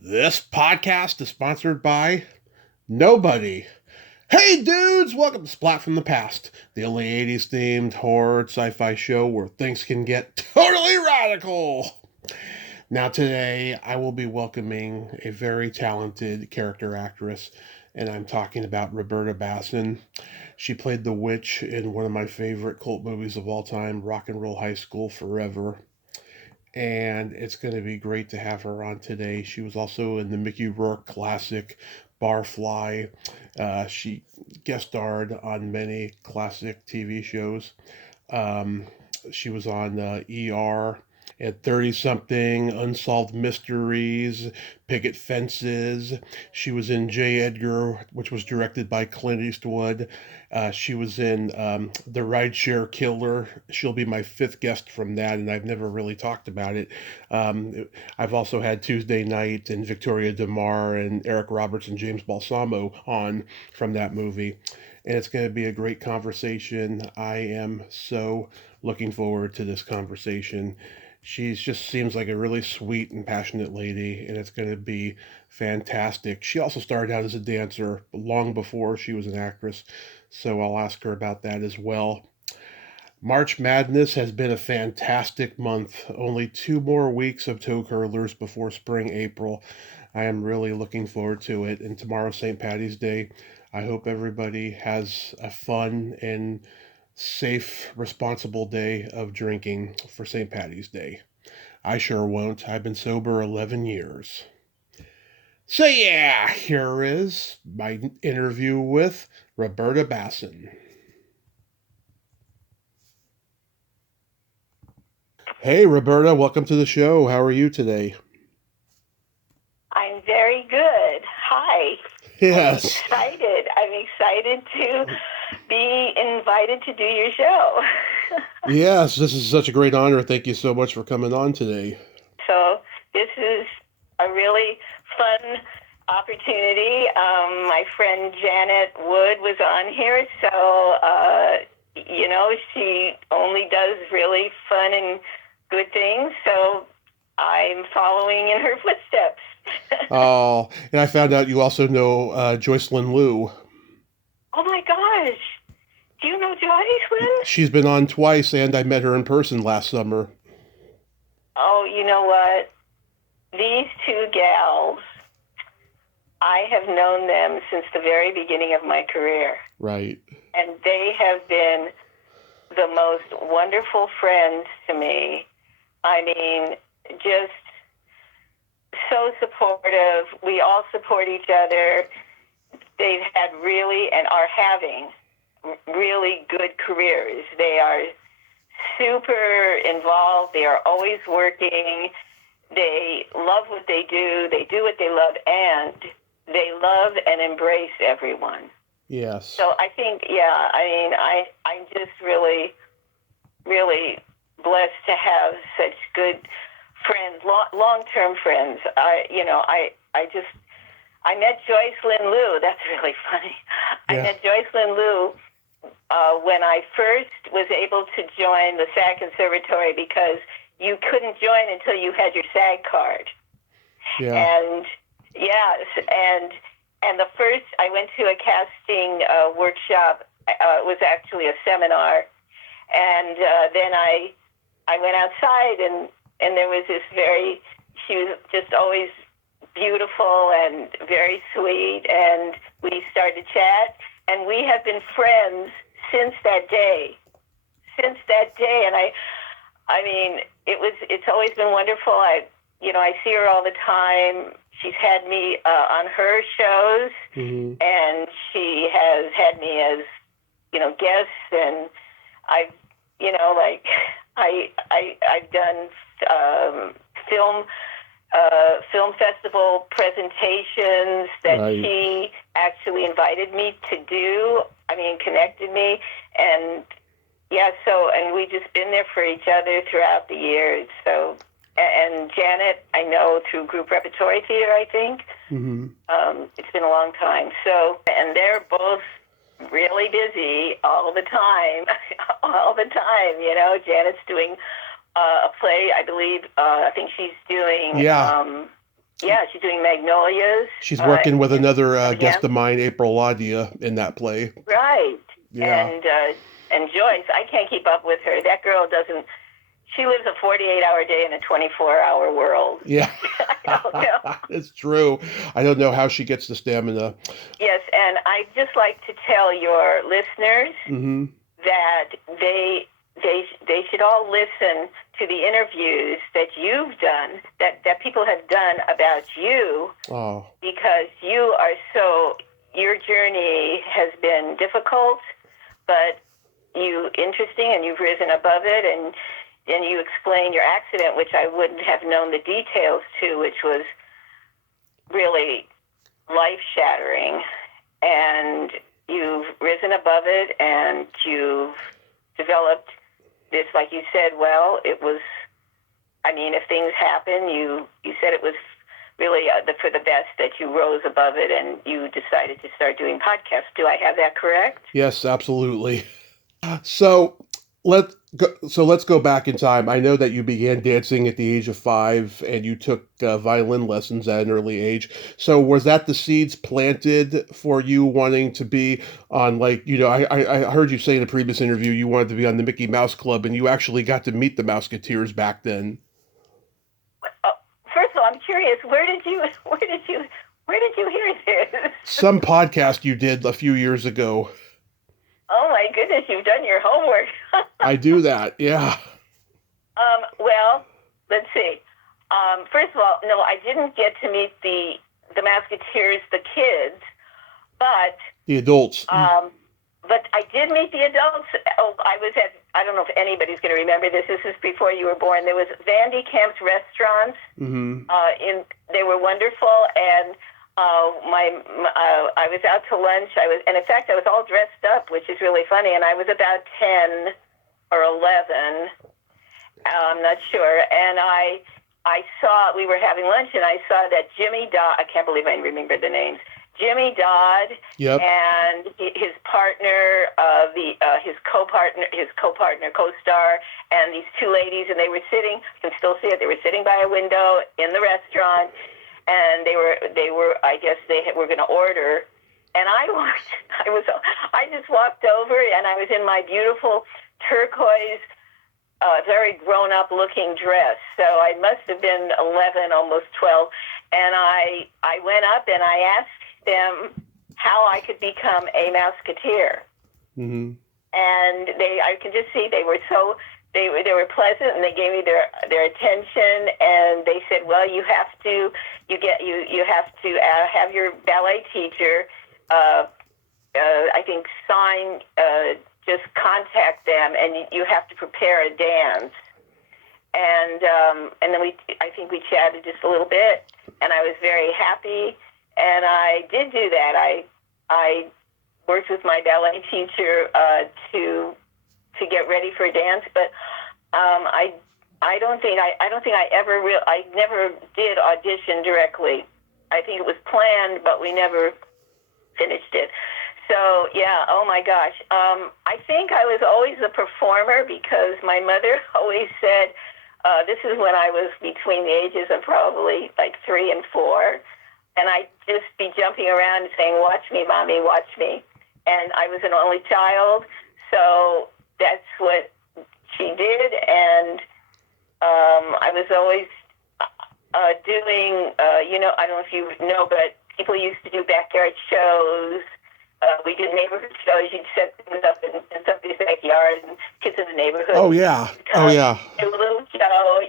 This podcast is sponsored by nobody. Hey dudes, welcome to Splat from the Past, the only 80s themed horror sci-fi show where things can get totally radical. Now today I will be welcoming a very talented character actress, and I'm talking about Roberta Bassin. She played the witch in one of my favorite cult movies of all time, Rock and Roll High School Forever, and it's going to be great to have her on today. She was also in the Mickey Rourke classic Barfly. She guest starred on many classic TV shows. Um, she was on ER at 30 something, Unsolved Mysteries, Picket Fences. She was in J. Edgar, which was directed by Clint Eastwood. She was in The Rideshare Killer. She'll be my fifth guest from that, and I've never really talked about it. I've also had Tuesday Night and Victoria DeMar and Eric Roberts and James Balsamo on from that movie. And it's going to be a great conversation. I am so looking forward to this conversation. She just seems like a really sweet and passionate lady, and it's going to be fantastic. She also started out as a dancer long before she was an actress, so I'll ask her about that as well. March Madness has been a fantastic month. Only 2 more weeks of toe curlers before spring April. I am really looking forward to it. And tomorrow's St. Patty's Day. I hope everybody has a fun and safe, responsible day of drinking for St. Patty's Day. I sure won't. I've been sober 11 years. So, yeah, here is my interview with Roberta Bassin. Hey, Roberta, welcome to the show. How are you today? I'm very good. Hi. I'm Yes. excited. I'm excited to be invited to do your show. Yes, this is such a great honor. Thank you so much for coming on today. So, this is a really fun opportunity. My friend Janet Wood was on here, so, she only does really fun and good things, so I'm following in her footsteps. Oh, and I found out you also know Joycelyn Liu. Oh my gosh. Do you know Joycelyn? She's been on twice, and I met her in person last summer. Oh, you know what? These two gals, I have known them since the very beginning of my career. Right. And they have been the most wonderful friends to me. I mean, just so supportive. We all support each other. They've had really and are having really good careers. They are super involved. They are always working. They love what they do. They do what they love, and they love and embrace everyone. Yes. So I think, I'm just really, really blessed to have such good friends, long-term friends. I met Joycelyn Liu. That's really funny. I Yeah. met Joycelyn Liu when I first was able to join the SAG Conservatory because you couldn't join until you had your SAG card. Yeah. And yes, and the first I went to a casting workshop. It was actually a seminar, and then I went outside and there was this she was just always beautiful and very sweet, and we started to chat, and we have been friends since that day. And I mean, it's always been wonderful. I see her all the time. She's had me on her shows, Mm-hmm. and she has had me as, guests, and I've, I've done film festival presentations that Right. she actually invited me to do. I mean, connected me, and and we've just been there for each other throughout the years. So, and Janet, I know through group repertory theater, I think. Mm-hmm. It's been a long time. So, and they're both really busy all the time, all the time. Janet's doing a play, I believe. I think she's doing. Yeah. Yeah, she's doing Magnolias. She's working with another again. guest of mine, April Ladia, in that play. Right. Yeah. And Joyce, I can't keep up with her. That girl doesn't. She lives a 48-hour day in a 24-hour world. Yeah. I don't know. It's true. I don't know how she gets the stamina. Yes, and I'd just like to tell your listeners Mm-hmm. that they should all listen to the interviews that you've done, that people have done about you, because you are your journey has been difficult, but interesting, and you've risen above it, and you explain your accident, which I wouldn't have known the details to, which was really life-shattering, and you've risen above it, and you've developed this, like you said, well, it was, I mean, if things happen, you said it was really for the best that you rose above it and you decided to start doing podcasts. Do I have that correct? Yes, absolutely. So let's go back in time. I know that you began dancing at the age of 5 and you took violin lessons at an early age. So was that the seeds planted for you wanting to be on, like, I heard you say in a previous interview you wanted to be on the Mickey Mouse Club, and you actually got to meet the Mouseketeers back then. First of all, I'm curious, where did you hear this? Some podcast you did a few years ago. Oh my goodness, you've done your homework. I do that, yeah. Well, let's see. First of all, no, I didn't get to meet the Mouseketeers, the kids, but the adults. But I did meet the adults. Oh, I don't know if anybody's going to remember this. This is before you were born. There was Vandy Camp's restaurants. Mm-hmm. They were wonderful, and I was out to lunch. And in fact, I was all dressed up, which is really funny. And I was about 10 or 11. I'm not sure. And I saw, we were having lunch, and I saw that Jimmy Dodd, I can't believe I remember the names, Jimmy Dodd, yep, and his partner, his co-star, and these two ladies, and they were sitting, I can still see it, they were sitting by a window in the restaurant, and they were, I guess they were going to order, and I just walked over, and I was in my beautiful turquoise, very grown-up looking dress, so I must have been 11, almost 12, and I went up and I asked them how I could become a Mouseketeer. Mm-hmm. And I can just see they were pleasant, and they gave me their attention, and they said, well, you have to have your ballet teacher, I think, sign, just contact them, and you have to prepare a dance. And then I think we chatted just a little bit, and I was very happy, and I did do that. I worked with my ballet teacher to get ready for a dance, but I never did audition directly. I think it was planned, but we never finished it. So, yeah, oh my gosh. I think I was always a performer because my mother always said, this is when I was between the ages of probably like 3 and 4, and I'd just be jumping around and saying, watch me, Mommy, watch me. And I was an only child, so that's what she did, and I was always doing, I don't know if you know, but people used to do backyard shows. We did neighborhood shows. You'd set things up in somebody's backyard, and kids in the neighborhood. Oh yeah, Do a little show.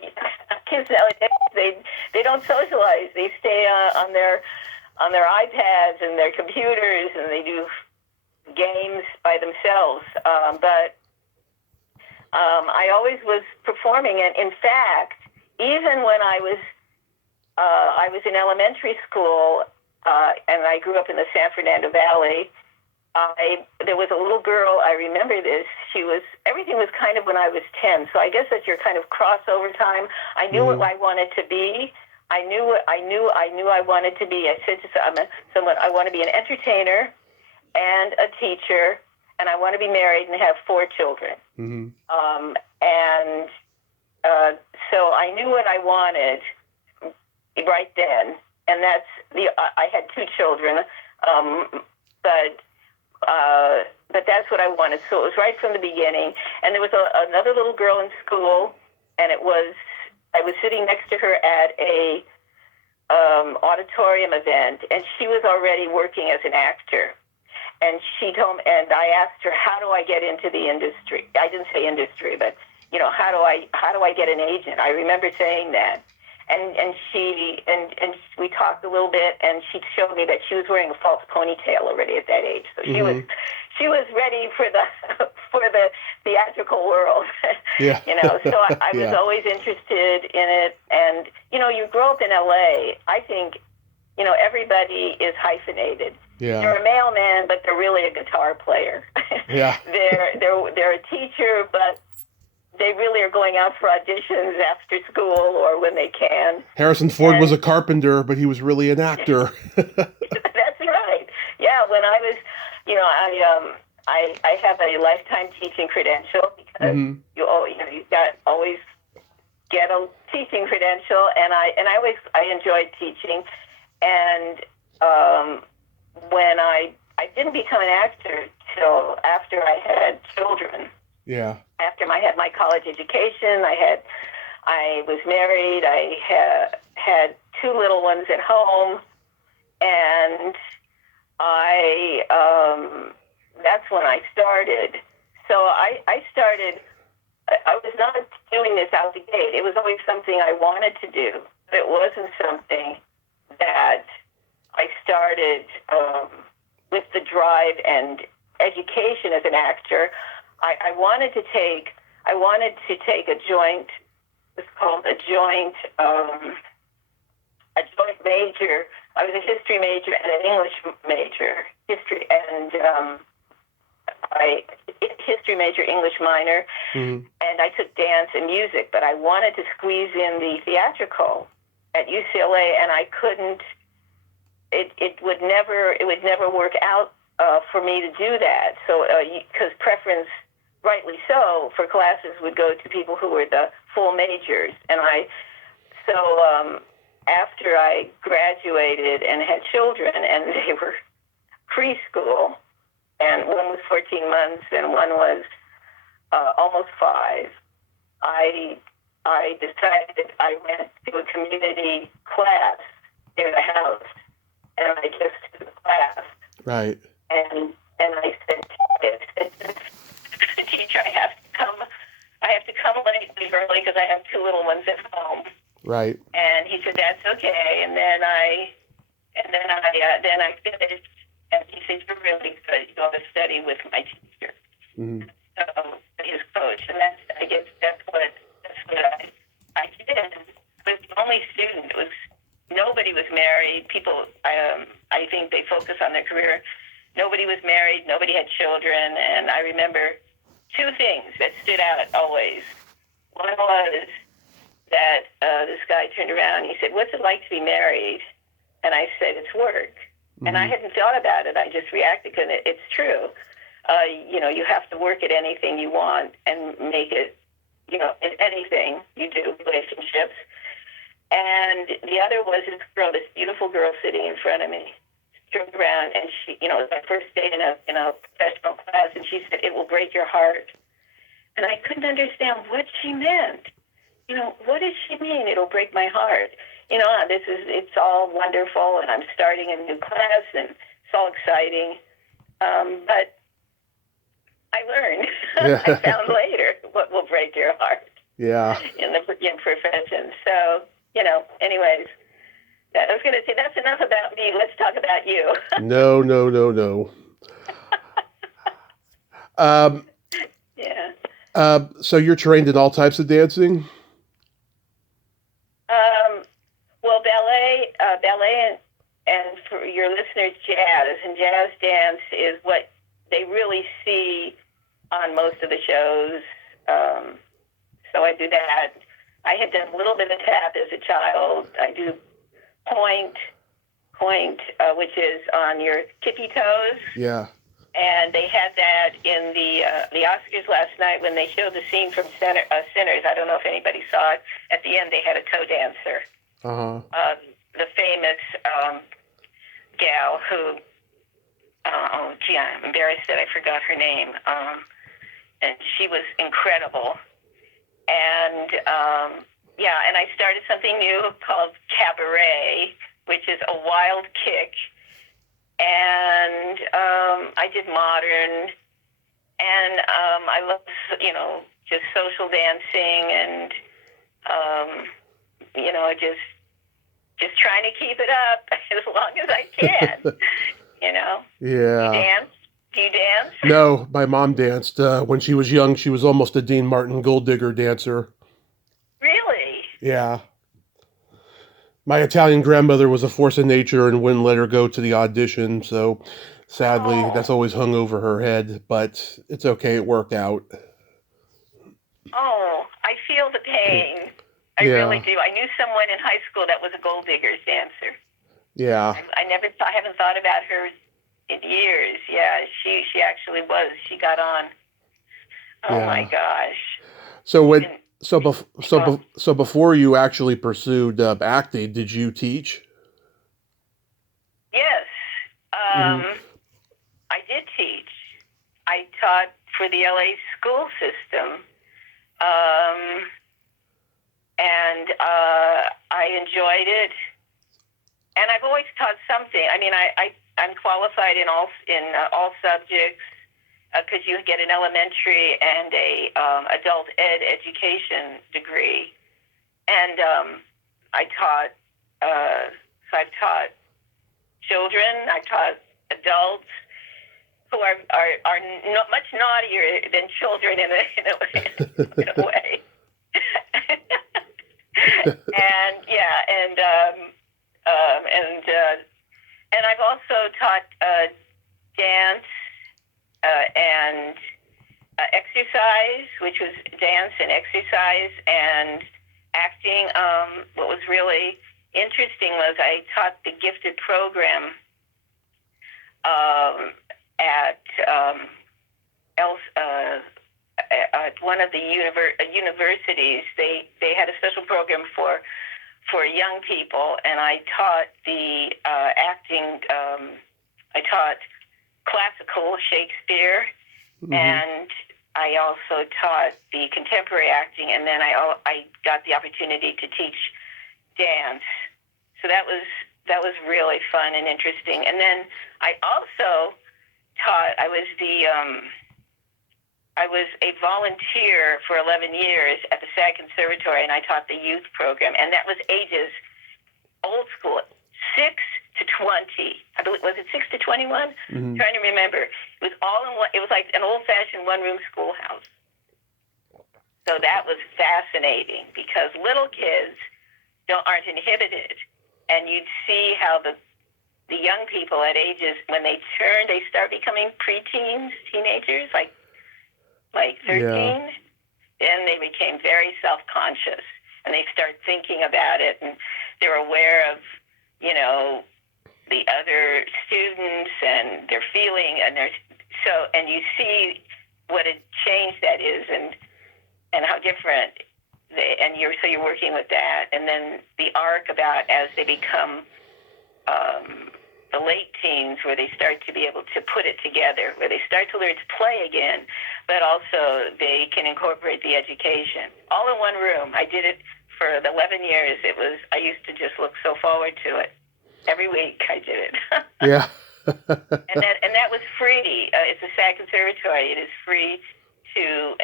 Kids nowadays, they don't socialize. They stay on their iPads and their computers, and they do games by themselves. But I always was performing, and in fact, even when I was in elementary school, and I grew up in the San Fernando Valley. There was a little girl, I remember this, everything was kind of when I was 10, so I guess that's your kind of crossover time. I knew what I wanted to be. I knew I wanted to be. I said to someone, I want to be an entertainer and a teacher, and I want to be married and have 4 children. Mm-hmm. So I knew what I wanted. right then. And I had 2 children, but that's what I wanted. So it was right from the beginning. And there was another little girl in school, and I was sitting next to her at a auditorium event, and she was already working as an actor. And she told me, and I asked her, how do I get into the industry? I didn't say industry, but how do I get an agent? I remember saying that. And we talked a little bit, and she showed me that she was wearing a false ponytail already at that age. So she was ready for the theatrical world. Yeah. So I was always interested in it. And you grow up in LA. I think everybody is hyphenated. Yeah. They're a mailman, but they're really a guitar player. Yeah. They're a teacher, but they really are going out for auditions after school or when they can. Harrison Ford was a carpenter, but he was really an actor. That's right. Yeah, when I was, I have a lifetime teaching credential because you got always get a teaching credential, and I enjoyed teaching, and when I didn't become an actor till after I had children. Yeah. After I had my college education, I was married. I had 2 little ones at home, and that's when I started. So I started. I was not doing this out the gate. It was always something I wanted to do, but it wasn't something that I started with the drive and education as an actor. I wanted to take a joint. It's called a joint major. I was a history major and an English major, history major, English minor, and I took dance and music. But I wanted to squeeze in the theatrical at UCLA, and I couldn't. It would never work out for me to do that. So because preference, rightly so, for classes would go to people who were the full majors, and after I graduated and had children, and they were preschool, and one was 14 months and one was almost 5, I decided I went to a community class near the house, and I just took the class. Right. And I said, teacher, I have to come late early because I have 2 little ones at home. Right. And he said, that's okay. And then I finished, and he said, you're really good. You go to study with my teacher. Mm-hmm. So his coach, and I guess that's what I did. I was the only student. Nobody was married. People, I think they focus on their career. Nobody was married. Nobody had children. And I remember 2 things that stood out always. One was that this guy turned around and he said, what's it like to be married? And I said, it's work. Mm-hmm. And I hadn't thought about it. I just reacted because it's true. You have to work at anything you want and make it, in anything you do, relationships. And the other was this beautiful girl sitting in front of me. She turned around, and she, it was my first day in a professional class, and she said, it will break your heart. And I couldn't understand what she meant. What does she mean, it'll break my heart? It's all wonderful, and I'm starting a new class, and it's all exciting. But I learned, I found later what will break your heart. Yeah. In profession. So, anyways, I was going to say, that's enough about me. Let's talk about you. No. Yeah. So you're trained in all types of dancing? Well, ballet and for your listeners, jazz. And jazz dance is what they really see on most of the shows. So I do that. I had done a little bit of tap as a child. I do point, which is on your tippy toes. Yeah. And they had that in the Oscars last night when they showed the scene from Sinners. I don't know if anybody saw it. At the end, they had a toe dancer. Uh-huh. The famous gal who, oh gee, I'm embarrassed that I forgot her name. And she was incredible. And yeah, and I started something new called Cabaret, which is a wild kick. And I did modern, and I love, just social dancing, and just trying to keep it up as long as I can. Yeah. You dance? Do you dance? No, my mom danced. When she was young, she was almost a Dean Martin Gold Digger dancer. Really? Yeah. My Italian grandmother was a force of nature and wouldn't let her go to the audition, so sadly, that's always hung over her head, but it's okay, it worked out. Oh, I feel the pain. I Yeah. really do. I knew someone in high school that was a Gold Diggers dancer. Yeah. I haven't thought about her in years. Yeah, she actually was. She got on. Oh Yeah. my gosh. So before you actually pursued acting, did you teach? Yes, I did teach. I taught for the LA school system, and I enjoyed it. And I've always taught something. I mean, I'm qualified in all subjects because you get an elementary and a adult ed education degree, and I taught. So I've taught children. I've taught adults who are much naughtier than children in a way. And yeah, and I've also taught dance and exercise, which was dance and exercise and acting. What was really interesting was I taught the gifted program at one of the universities. They had a special program for young people, and I taught the acting. I taught classical Shakespeare, and I also taught the contemporary acting, and then I got the opportunity to teach dance. So that was really fun and interesting. And then I also taught. I was a volunteer for 11 years at the SAG Conservatory, and I taught the youth program, and that was ages old school, 6 to 20. I believe, was it 6 to 21? I'm trying to remember. It was all in one. It was like an old-fashioned one-room schoolhouse. So that was fascinating because little kids aren't inhibited, and you'd see how the young people at ages, when they start becoming preteens, teenagers, like 13, then they became very self-conscious, and they start thinking about it, and they're aware of, the other students and their feeling, and you see what a change that is, and how different you're working with that, and then the arc about as they become the late teens, where they start to be able to put it together, where they start to learn to play again, but also they can incorporate the education all in one room. I did it for the 11 years. I used to just look so forward to it. Every week I did it. Yeah. and that was free. It's a SAG Conservatory. It is free to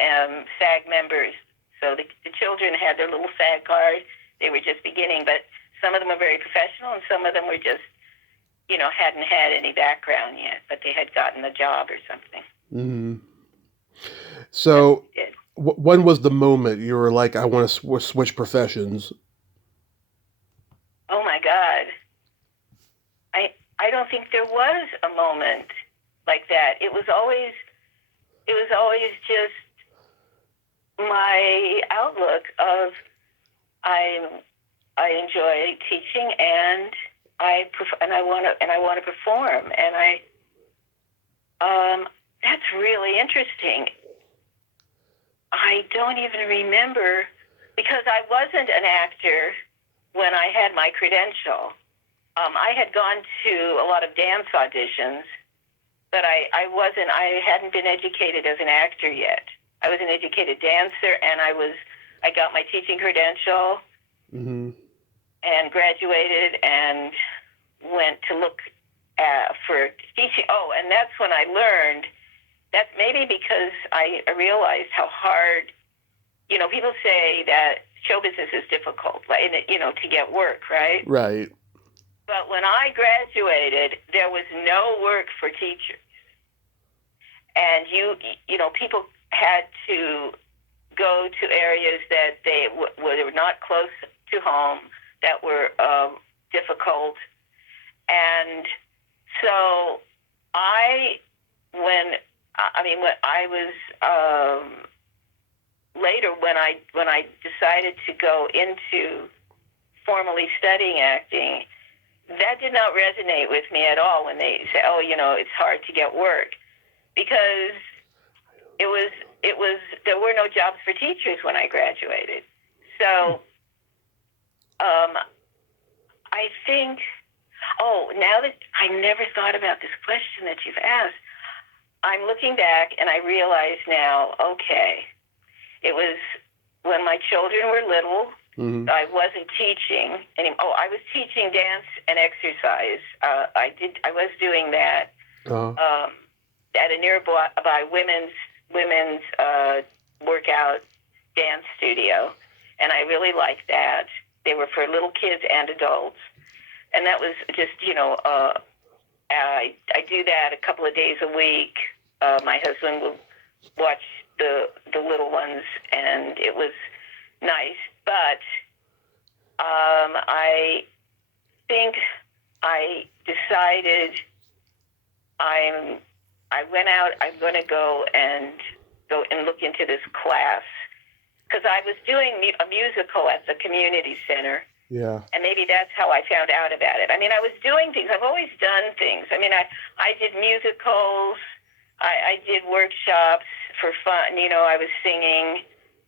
SAG members. So the children had their little SAG card. They were just beginning, but some of them were very professional, and some of them were just, hadn't had any background yet, but they had gotten a job or something. Mm-hmm. So when was the moment you were like, I want to switch professions? Oh my God. I don't think there was a moment like that. It was always just my outlook of I enjoy teaching, and I want to perform, and that's really interesting. I don't even remember, because I wasn't an actor when I had my credential, I had gone to a lot of dance auditions, but I hadn't been educated as an actor yet. I was an educated dancer, and I got my teaching credential and graduated and went to look for teaching. Oh, and that's when I learned that maybe because I realized how hard, people say that show business is difficult, to get work, right? Right. But when I graduated, there was no work for teachers. And people had to go to areas that they were not close to home, that were difficult. And so when I was later, when I decided to go into formally studying acting, that did not resonate with me at all when they say, it's hard to get work, because there were no jobs for teachers when I graduated. So I think, now that I never thought about this question that you've asked, I'm looking back and I realize now, okay, it was when my children were little. I wasn't teaching anymore. I was teaching dance and exercise. I was doing that at a nearby women's workout dance studio, and I really liked that. They were for little kids and adults, and that was just I do that a couple of days a week. My husband will watch the little ones, and it was nice. But I think I decided I went out. I'm going to go and look into this class, because I was doing a musical at the community center. Yeah. And maybe that's how I found out about it. I mean, I was doing things. I've always done things. I mean, I did musicals. I did workshops for fun. I was singing.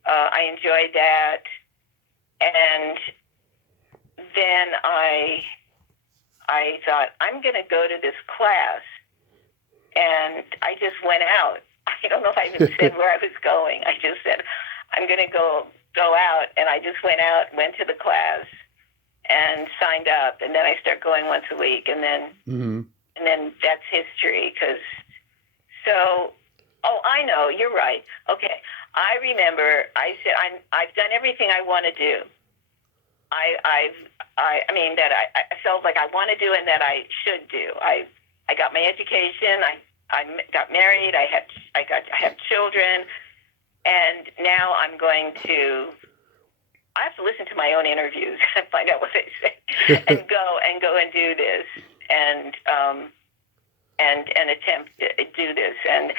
I enjoyed that. And then I thought, I'm going to go to this class. And I just went out. I don't know if I even said where I was going. I just said, I'm going to go out. And I just went out, went to the class, and signed up. And then I started going once a week. And then and then that's history. I know, you're right. Okay, I remember I said, I've done everything I want to do. I felt like I want to do and that I should do. I got my education. I got married. I have children, and now I have to listen to my own interviews and find out what they say, and go and do this, and attempt to do this. And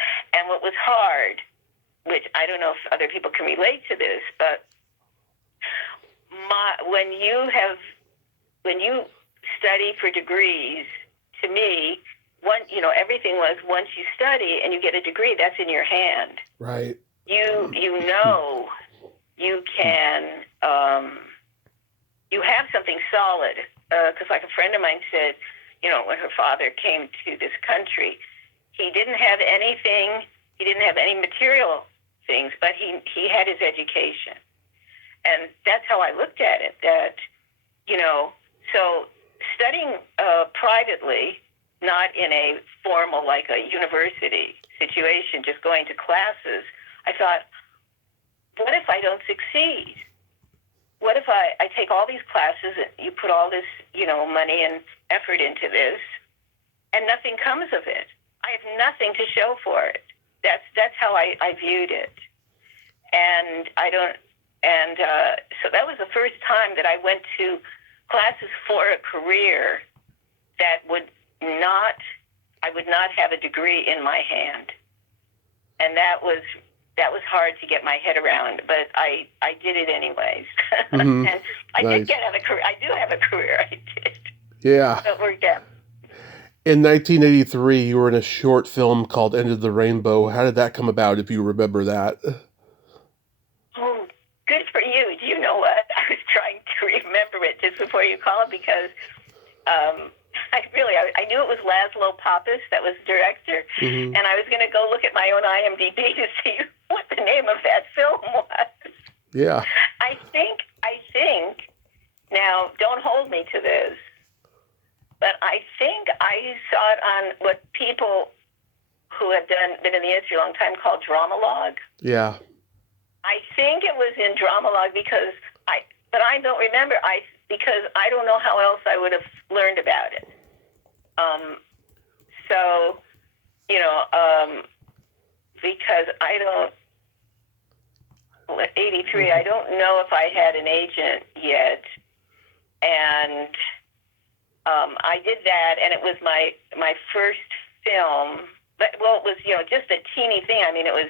what was hard, which I don't know if other people can relate to this, but when you study for degrees, to me, everything was, once you study and you get a degree, that's in your hand. Right. You can, you have something solid. Because like a friend of mine said, when her father came to this country, he didn't have anything, he didn't have any material things, but he had his education. And that's how I looked at it, that, so studying privately, not in a formal, like a university situation, just going to classes, I thought, what if I don't succeed? What if I take all these classes, and you put all this, money and effort into this, and nothing comes of it? I have nothing to show for it. That's how I viewed it. And so that was the first time that I went to classes for a career that I would not have a degree in my hand. And that was hard to get my head around, but I did it anyways. Mm-hmm. And I Nice. did have a career. I do have a career. I did. Yeah. So it worked out. In 1983, you were in a short film called End of the Rainbow. How did that come about, if you remember that? Oh, good for you. Do you know what? I was trying to remember it just before you call it because I knew it was Laszlo Pappas that was the director, and I was going to go look at my own IMDb to see what the name of that film was. Yeah. I think, now don't hold me to this, but I think I saw it on what people who have been in the industry a long time call Dramalog. Yeah. I think it was in Dramalog but I don't remember. Because I don't know how else I would have learned about it. Because I don't. 83. I don't know if I had an agent yet, and I did that, and it was my first film. But it was just a teeny thing. I mean, it was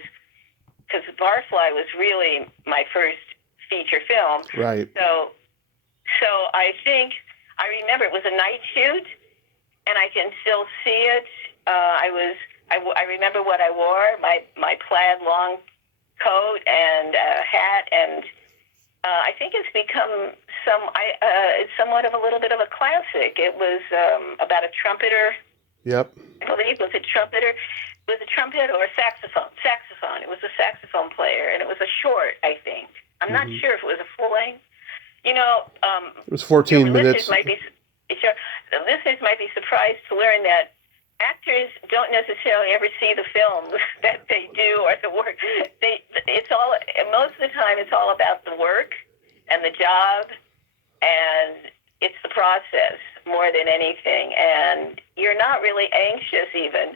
because Barfly was really my first feature film. Right. So I think I remember it was a night shoot, and I can still see it. I remember what I wore, my plaid long coat and hat, and I think it's become it's somewhat of a little bit of a classic. It was about a trumpeter. Yep. I believe it was a trumpeter. Was a trumpet or a saxophone? Saxophone. It was a saxophone player, and it was a short, I think. I'm not sure if it was a full length. It was 14 minutes. Listeners might be surprised to learn that actors don't necessarily ever see the films that they do or the work. Most of the time it's all about the work and the job, and it's the process more than anything. And you're not really anxious even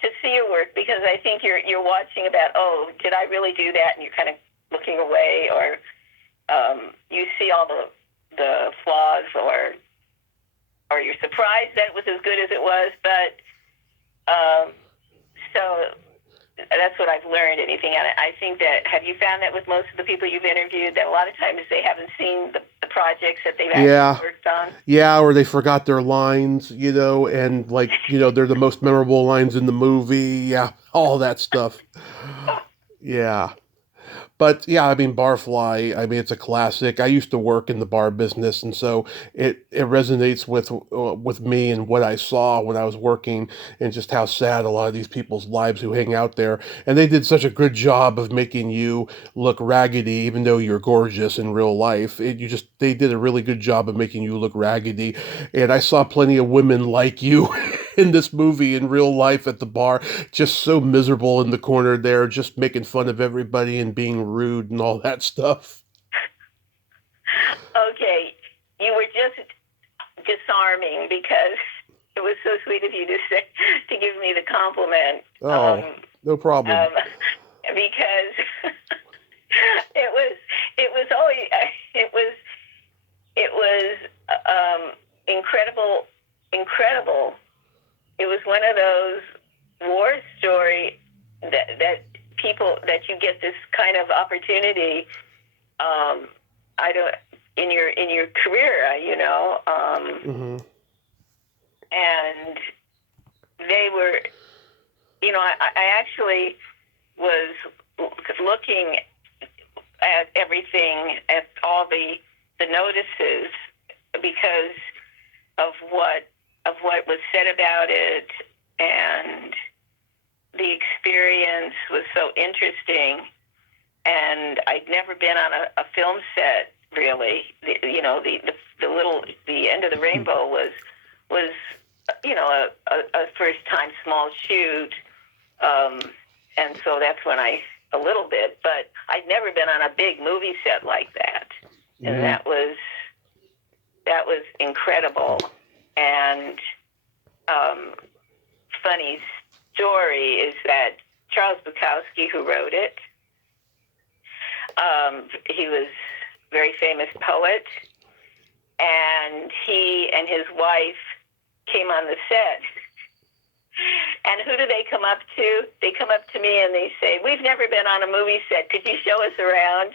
to see your work because I think you're watching about, did I really do that? And you're kind of looking away, or you see all the flaws, or you're surprised that it was as good as it was. But so that's what I've learned. Anything, and I think that, have you found that with most of the people you've interviewed, that a lot of times they haven't seen the projects that they've actually worked on? Yeah, or they forgot their lines, and they're the most memorable lines in the movie. Yeah, all that stuff. Yeah. But yeah, I mean, Barfly, it's a classic. I used to work in the bar business, and so it resonates with me and what I saw when I was working, and just how sad a lot of these people's lives who hang out there. And they did such a good job of making you look raggedy, even though you're gorgeous in real life. They did a really good job of making you look raggedy. And I saw plenty of women like you in this movie in real life at the bar, just so miserable in the corner there, just making fun of everybody and being rude and all that stuff. Okay, you were just disarming because it was so sweet of you to give me the compliment. No problem. Because it was incredible. It was one of those war story that people, that you get this kind of opportunity. In your career, and they were, I actually was looking at everything, at all the notices, because of what was said about it, and the experience was so interesting. And I'd never been on a film set, really. The end of the rainbow was a first time small shoot, and so that's when a little bit, but I'd never been on a big movie set like that, and that was incredible. And funny story is that Charles Bukowski, who wrote it, he was a very famous poet, and he and his wife came on the set. And who do they come up to? They come up to me and they say, "We've never been on a movie set. Could you show us around?"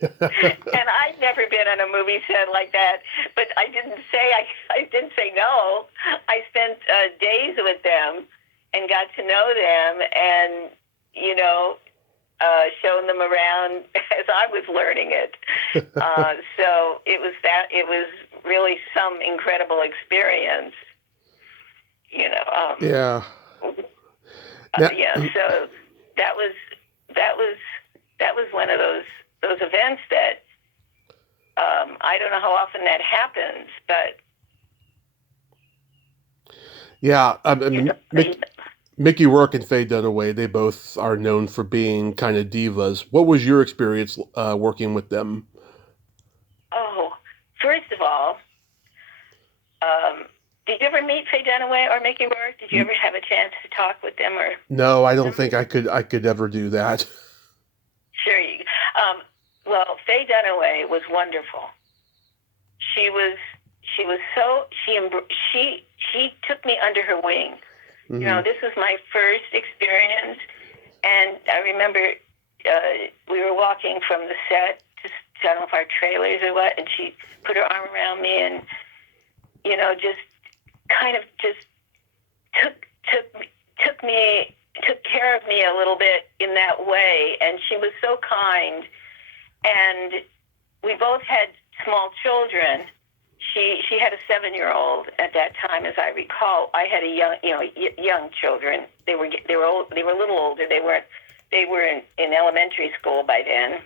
And I'd never been on a movie set like that, but I didn't say no. I spent days with them and got to know them, and showing them around as I was learning it. So it was really you know. Yeah. Now, Yeah. So that was that was that was one of those events that I don't know how often that happens, but yeah. I mean, Mickey Rourke and Faye Dunaway, they both are known for being kind of divas. What was your experience working with them? oh, first of all, did you ever meet Faye Dunaway or Mickey Rourke? Did you ever have a chance to talk with them or? No, I don't think I could ever do that. Sure. Well, Faye Dunaway was wonderful. She was so she took me under her wing. Mm-hmm. You know, this was my first experience, and I remember we were walking from the set to some of our trailers or what, and she put her arm around me and, you know, just kind of just took care of me a little bit in that way, and she was so kind. And we both had small children. She had a 7-year-old at that time, as I recall. I had young children. They were old. They were a little older. They were in elementary school by then.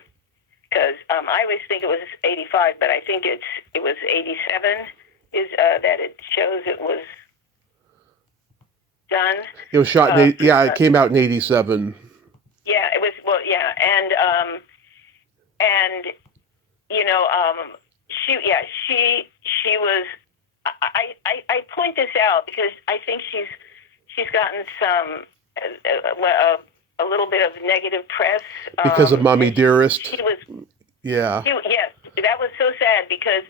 Because I always think it was 85, but I think it was 87. Is that it shows it was done. It was shot. It came out in 87. Yeah, it was. Well, yeah, and you know, she was. I point this out because I think she's gotten some a little bit of negative press Because of Mommy Dearest. She was. Yeah. Yes, that was so sad because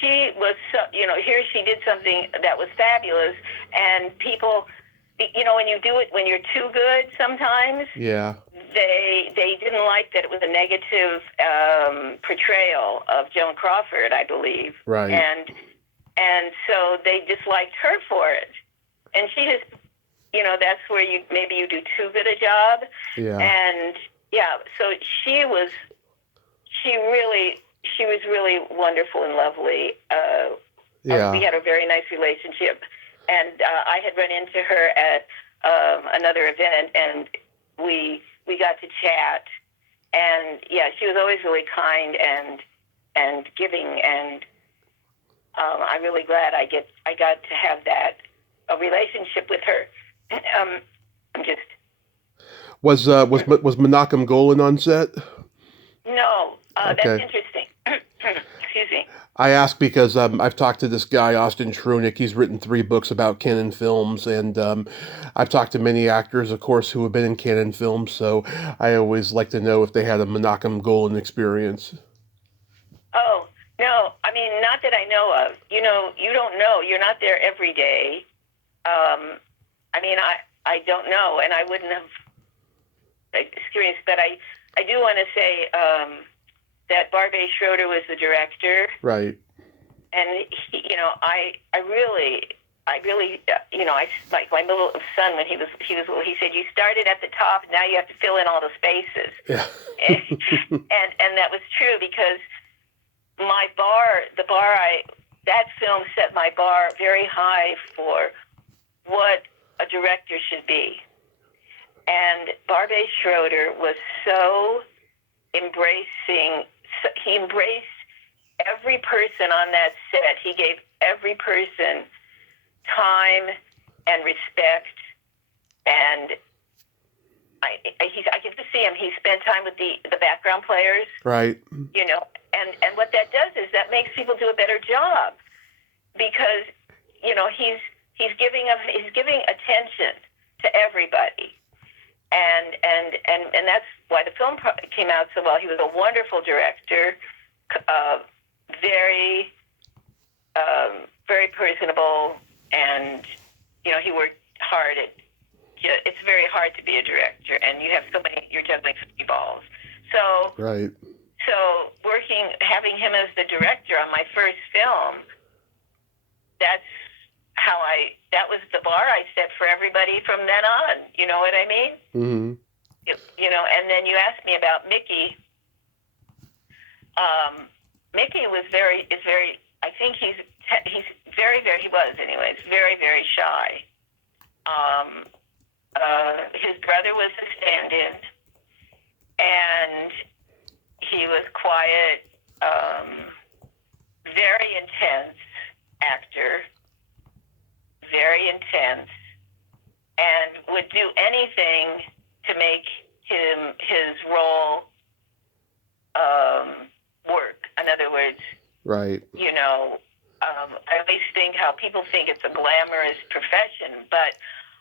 she was so. You know, here she did something that was fabulous, and people. You know, when you do it when you're too good, sometimes. Yeah. They didn't like that it was a negative portrayal of Joan Crawford, I believe. Right. And so they disliked her for it. And she just, you know, that's where maybe you do too good a job. Yeah. And yeah, so she was really wonderful and lovely. Yeah. We had a very nice relationship. And I had run into her at another event, and we got to chat, and yeah, she was always really kind and giving, and I'm really glad I got to have a relationship with her. I'm just was Menachem Golan on set? No, okay. That's interesting. Excuse me. I ask because I've talked to this guy, Austin Trunick. He's written 3 books about canon films, and I've talked to many actors, of course, who have been in canon films, so I always like to know if they had a Menachem Golan experience. Oh, no. I mean, not that I know of. You know, you don't know. You're not there every day. I mean, I don't know, and I wouldn't have experienced, but I do want to say that Barbe Schroeder was the director. Right. And he, you know, I really, you know, I like my little son when he was little. He said, "You started at the top, now you have to fill in all the spaces." Yeah. and that was true because that film set my bar very high for what a director should be. And Barbe Schroeder was so embracing. He embraced every person on that set. He gave every person time and respect, and I get to see him. He spent time with the background players, right? You know, and what that does is that makes people do a better job because you know he's giving attention to everybody. And that's why the film came out so well. He was a wonderful director, very, very personable, and you know he worked hard at. It's very hard to be a director, and you're juggling so many balls. So right. So having him as the director on my first film, that was the bar I set for everybody from then on. You know what I mean? Mm-hmm. You know, and then you asked me about Mickey. Mickey is very, I think he was anyways, very, very shy. His brother was the stand-in, and he was quiet, very intense actor, very intense, and would do anything to make his role work. In other words, right. I always think how people think it's a glamorous profession, but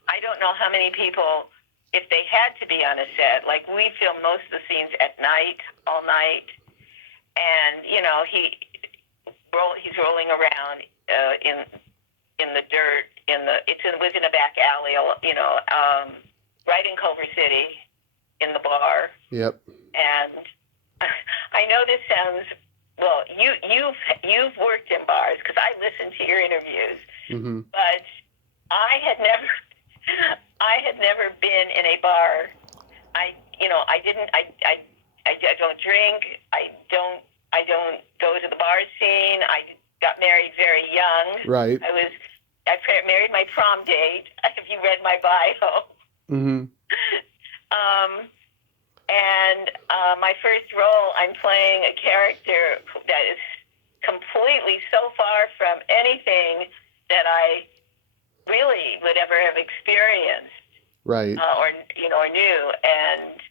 I don't know how many people, if they had to be on a set, like we film most of the scenes at night, all night, and he's rolling around in the dirt within a back alley, right in Culver City, in the bar. Yep. And I know this sounds, well, you've worked in bars because I listened to your interviews, mm-hmm. but I had never been in a bar. I don't drink. I don't go to the bar scene. I got married very young. Right. I married my prom date. If you read my bio. Mm-hmm. And my first role, I'm playing a character that is completely so far from anything that I really would ever have experienced. Right. Or knew. And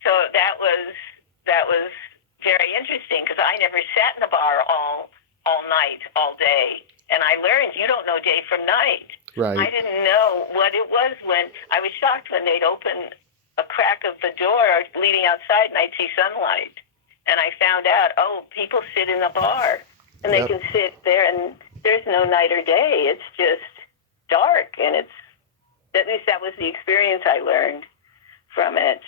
so that was very interesting because I never sat in a bar all night, all day. And I learned you don't know day from night. Right. I didn't know what it was when I was shocked when they'd open a crack of the door leading outside and I'd see sunlight. And I found out, people sit in a bar and they can sit there and there's no night or day. It's just dark. And at least that was the experience I learned from it.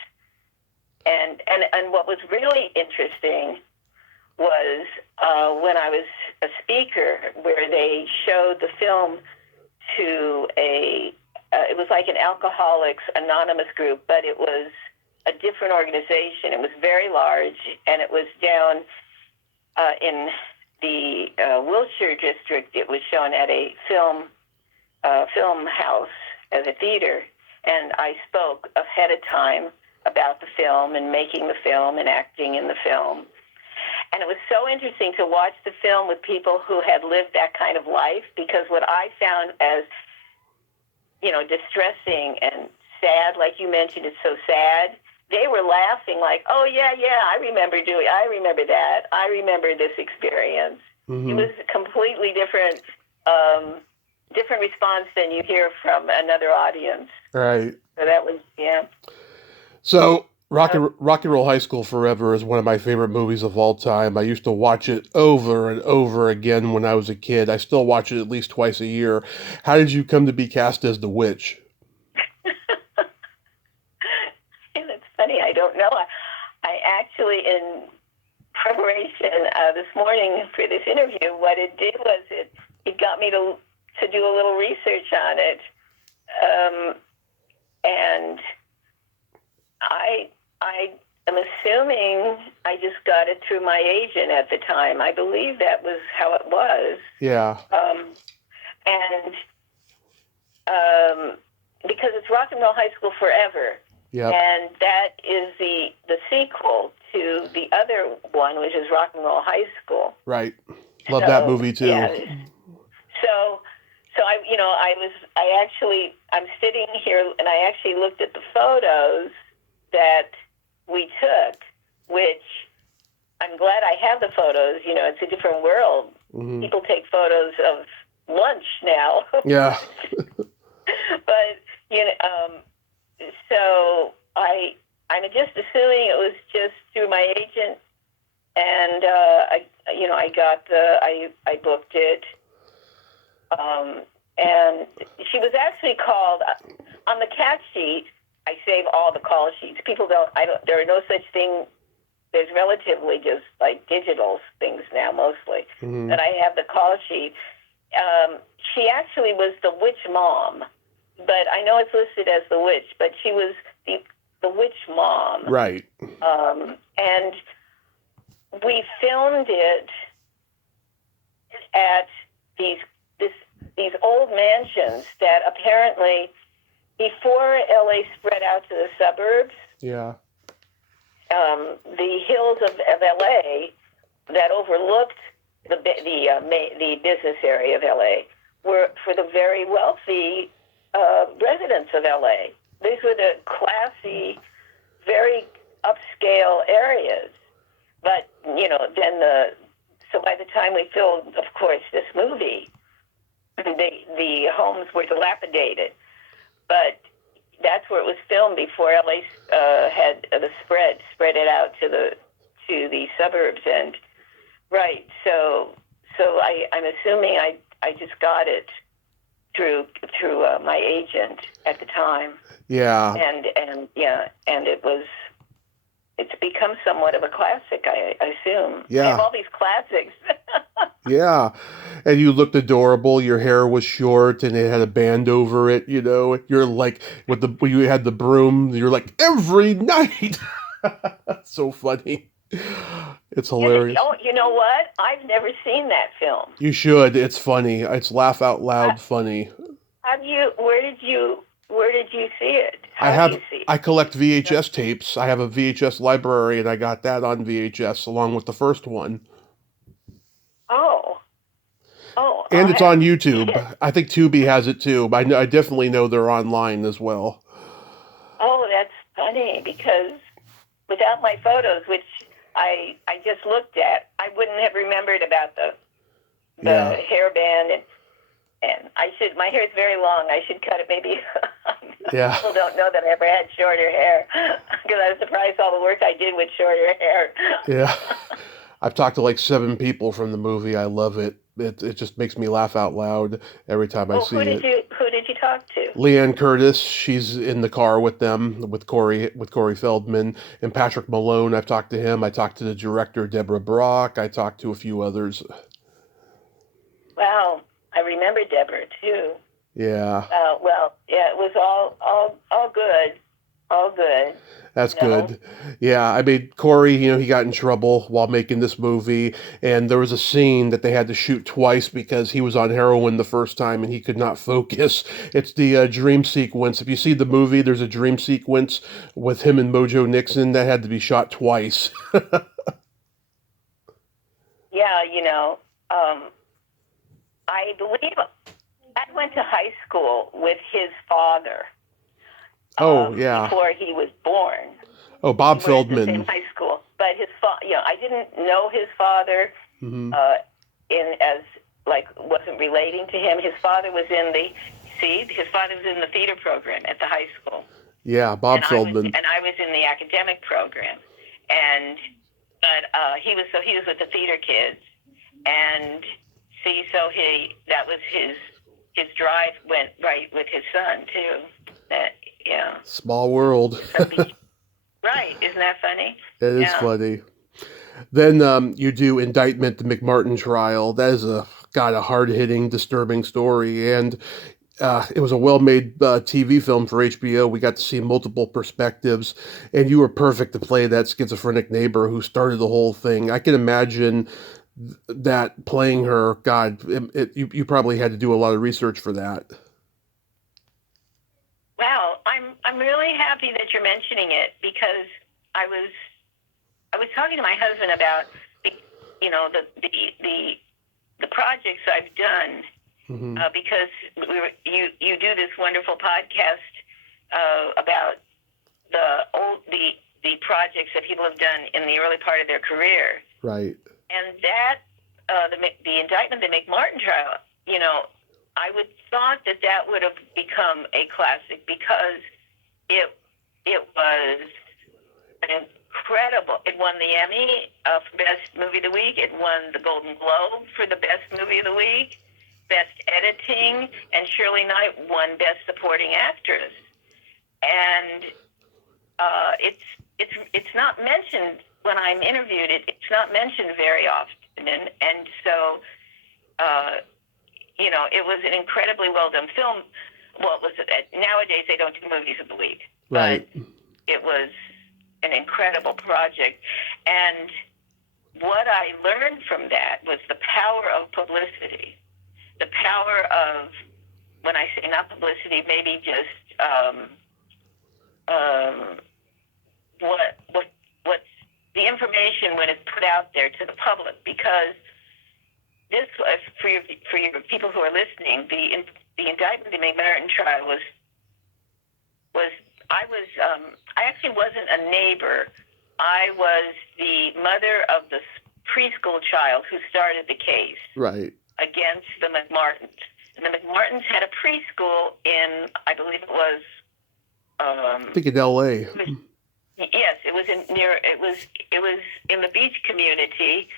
And what was really interesting was when I was a speaker where they showed the film to it was like an Alcoholics Anonymous group, but it was a different organization. It was very large, and it was down in the Wilshire district. It was shown at a film house as a theater, and I spoke ahead of time about the film and making the film and acting in the film. And it was so interesting to watch the film with people who had lived that kind of life, because what I found as, distressing and sad, like you mentioned, it's so sad, they were laughing like, oh, yeah, I remember that. I remember this experience. Mm-hmm. It was a completely different response than you hear from another audience. Right. So that was, yeah. So Rock and Roll High School Forever is one of my favorite movies of all time. I used to watch it over and over again when I was a kid. I still watch it at least twice a year. How did you come to be cast as the witch? It's funny. I don't know. I actually, in preparation this morning for this interview, what it did was it got me to do a little research on it. And I am assuming I just got it through my agent at the time. I believe that was how it was. Yeah. Because it's Rock and Roll High School Forever. Yeah. And that is the sequel to the other one, which is Rock and Roll High School. Right. Love that movie too. Yeah. So I'm sitting here and I actually looked at the photos that we took, which I'm glad I have the photos. It's a different world. Mm-hmm. People take photos of lunch now. Yeah. But, so I'm just assuming it was just through my agent, and I booked it. And she was actually called on the cat sheet. I save all the call sheets. There are no such thing. There's relatively just like digital things now, mostly. Mm-hmm. But I have the call sheet. She actually was the witch mom, but I know it's listed as the witch, but she was the witch mom. Right. And we filmed it at these old mansions that apparently, before LA spread out to the suburbs, Yeah. The hills of LA that overlooked the business area of LA were for the very wealthy residents of LA. These were the classy, very upscale areas. But so by the time we filmed, of course, this movie, the homes were dilapidated. But that's where it was filmed before LA had the spread it out to the suburbs. And right, so I'm assuming I just got it through my agent at the time. Yeah. And it's become somewhat of a classic, I assume. Yeah. I have all these classics. Yeah. And you looked adorable. Your hair was short and it had a band over it, you know. You're like, when you had the broom, you're like, every night. So funny. It's hilarious. You know what? I've never seen that film. You should. It's funny. It's laugh out loud funny. Where did you see it? How do you see it? I collect VHS tapes. I have a VHS library and I got that on VHS along with the first one. Oh. And it's on YouTube. I think Tubi has it too. But I definitely know they're online as well. Oh, that's funny because without my photos, which I just looked at, I wouldn't have remembered about the hairband and my hair is very long. I should cut it maybe. Yeah. People don't know that I ever had shorter hair because I was surprised all the work I did with shorter hair. Yeah. I've talked to like 7 people from the movie. I love it. It just makes me laugh out loud every time I see it. Who did you talk to? Leanne Curtis, she's in the car with them, with Corey Feldman, and Patrick Malone. I've talked to him. I talked to the director, Deborah Brock. I talked to a few others. Wow, I remember Deborah too. Yeah. It was all good. All good. That's good. Yeah, I mean, Corey, he got in trouble while making this movie, and there was a scene that they had to shoot twice because he was on heroin the first time and he could not focus. It's the dream sequence. If you see the movie, there's a dream sequence with him and Mojo Nixon that had to be shot twice. Yeah, I believe I went to high school with his father. Before he was born. Oh, Bob Feldman. In high school, but his I didn't know his father. Mm-hmm. Wasn't relating to him. His father was in the theater program at the high school. Yeah, Bob Feldman. I was in the academic program, but he was with the theater kids, and that was his drive went right with his son too. Yeah. Small world. Right. Isn't that funny? That is funny. Then you do Indictment, the McMartin Trial. That is a hard-hitting, disturbing story. And it was a well-made TV film for HBO. We got to see multiple perspectives. And you were perfect to play that schizophrenic neighbor who started the whole thing. I can imagine that playing her. God, you probably had to do a lot of research for that. Wow, I'm really happy that you're mentioning it because I was talking to my husband about the projects I've done because you do this wonderful podcast about the projects that people have done in the early part of their career. Right. And that the Indictment, the McMartin Trial, I would thought that would have become a classic because it was incredible. It won the Emmy for Best Movie of the Week. It won the Golden Globe for the Best Movie of the Week, Best Editing, and Shirley Knight won Best Supporting Actress. And it's not mentioned when I'm interviewed. It's not mentioned very often, and so. It was an incredibly well-done film. Well, nowadays they don't do movies of the week. Right. But it was an incredible project. And what I learned from that was the power of publicity, the power of, when I say not publicity, maybe just what's the information when it's put out there to the public, because this, for your people who are listening, the indictment, the McMartin trial was I actually wasn't a neighbor. I was the mother of the preschool child who started the case Right. against the McMartins. And the McMartins had a preschool in, I believe it was, I think in L.A. Yes, it was in the beach community,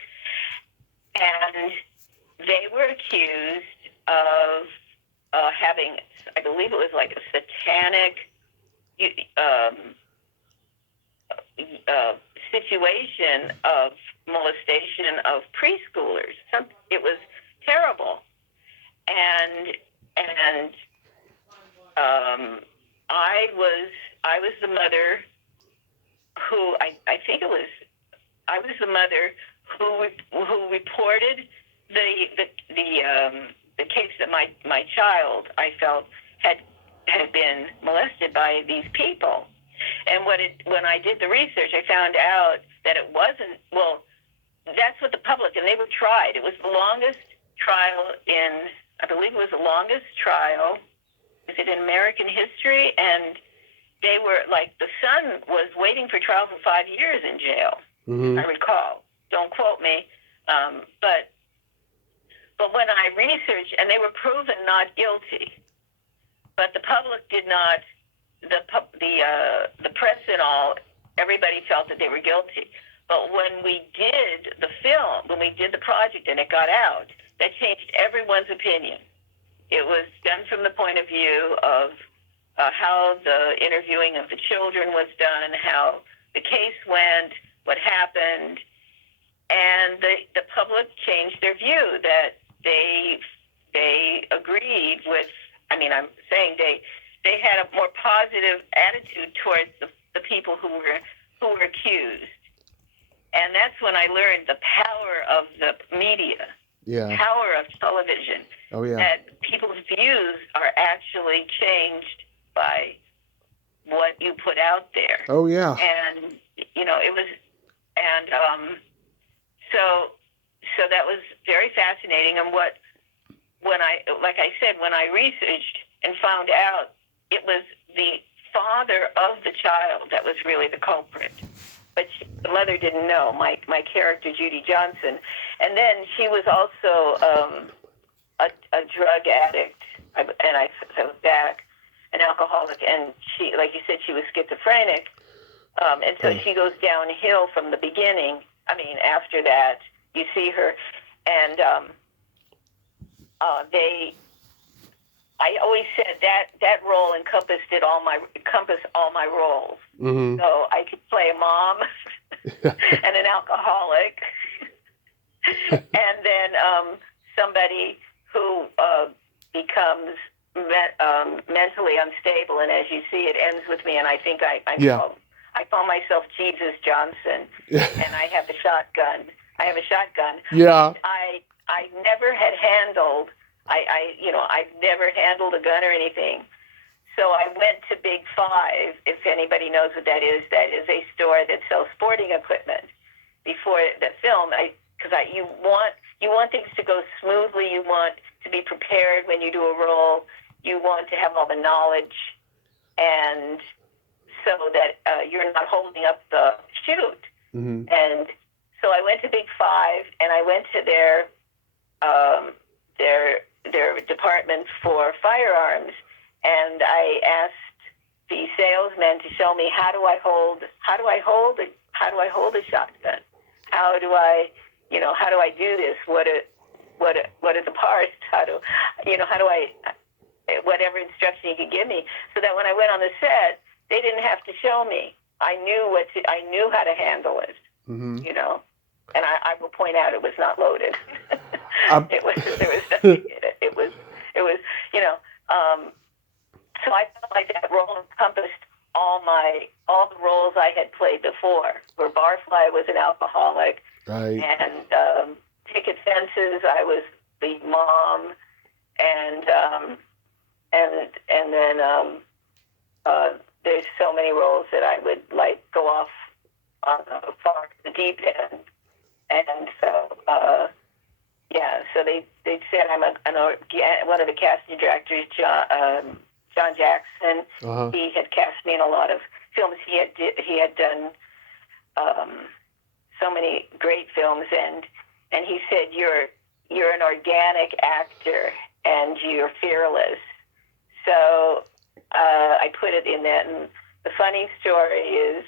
and they were accused of having, I believe it was like a satanic situation of molestation of preschoolers. It was terrible, and I was the mother who I think it was I was the mother who reported the case that my child, I felt, had been molested by these people. And when I did the research, I found out that it wasn't, well, that's what the public, and they were tried. It was the longest trial I believe it was the longest trial, is it in American history? And they were, like, the son was waiting for trial for 5 years in jail, Mm-hmm. I recall. Don't quote me. But when I researched, and they were proven not guilty, but the public did not, the press and all, everybody felt that they were guilty. But when we did the film, when we did the project and it got out, that changed everyone's opinion. It was done from the point of view of how the interviewing of the children was done, how the case went, what happened, and the public changed their view, that they agreed with, I mean, I'm saying they had a more positive attitude towards the people who were accused. And that's when I learned the power of the media, power of television. Oh, yeah. That people's views are actually changed by what you put out there. Oh, yeah. And, it was, and so that was very fascinating. And when I researched and found out it was the father of the child that was really the culprit. But the mother didn't know, my character, Judy Johnson. And then she was also a drug addict, and I was back, an alcoholic, and she, like you said, she was schizophrenic. And so she goes downhill from the beginning. I mean, after that, you see her, and I always said that role encompassed all my roles. Mm-hmm. So I could play a mom and an alcoholic, and then somebody who becomes mentally unstable. And as you see, it ends with me. And I think I call myself Jesus Johnson, and I have a shotgun. Yeah. I never had handled. I've never handled a gun or anything. So I went to Big Five, if anybody knows what that is. That is a store that sells sporting equipment. Before the film, you want things to go smoothly. You want to be prepared when you do a role. You want to have all the knowledge, and so that you're not holding up the shoot. Mm-hmm. And so I went to Big Five, and I went to their department for firearms, and I asked the salesman to show me how do I hold a shotgun? How do I do this? What are the parts? How do I, whatever instruction you could give me, so that when I went on the set, they didn't have to show me. I knew how to handle it. Mm-hmm. And I will point out it was not loaded. There was nothing in it. It was so I felt like that role encompassed all the roles I had played before, where Barfly was an alcoholic, Right. And Picket Fences, I was the mom, and then there's so many roles that I would like go off on the deep end, and so so they said I'm one of the casting directors, John Jackson. Uh-huh. He had cast me in a lot of films. He had done so many great films, and he said you're an organic actor and you're fearless. So I put it in that. And the funny story is,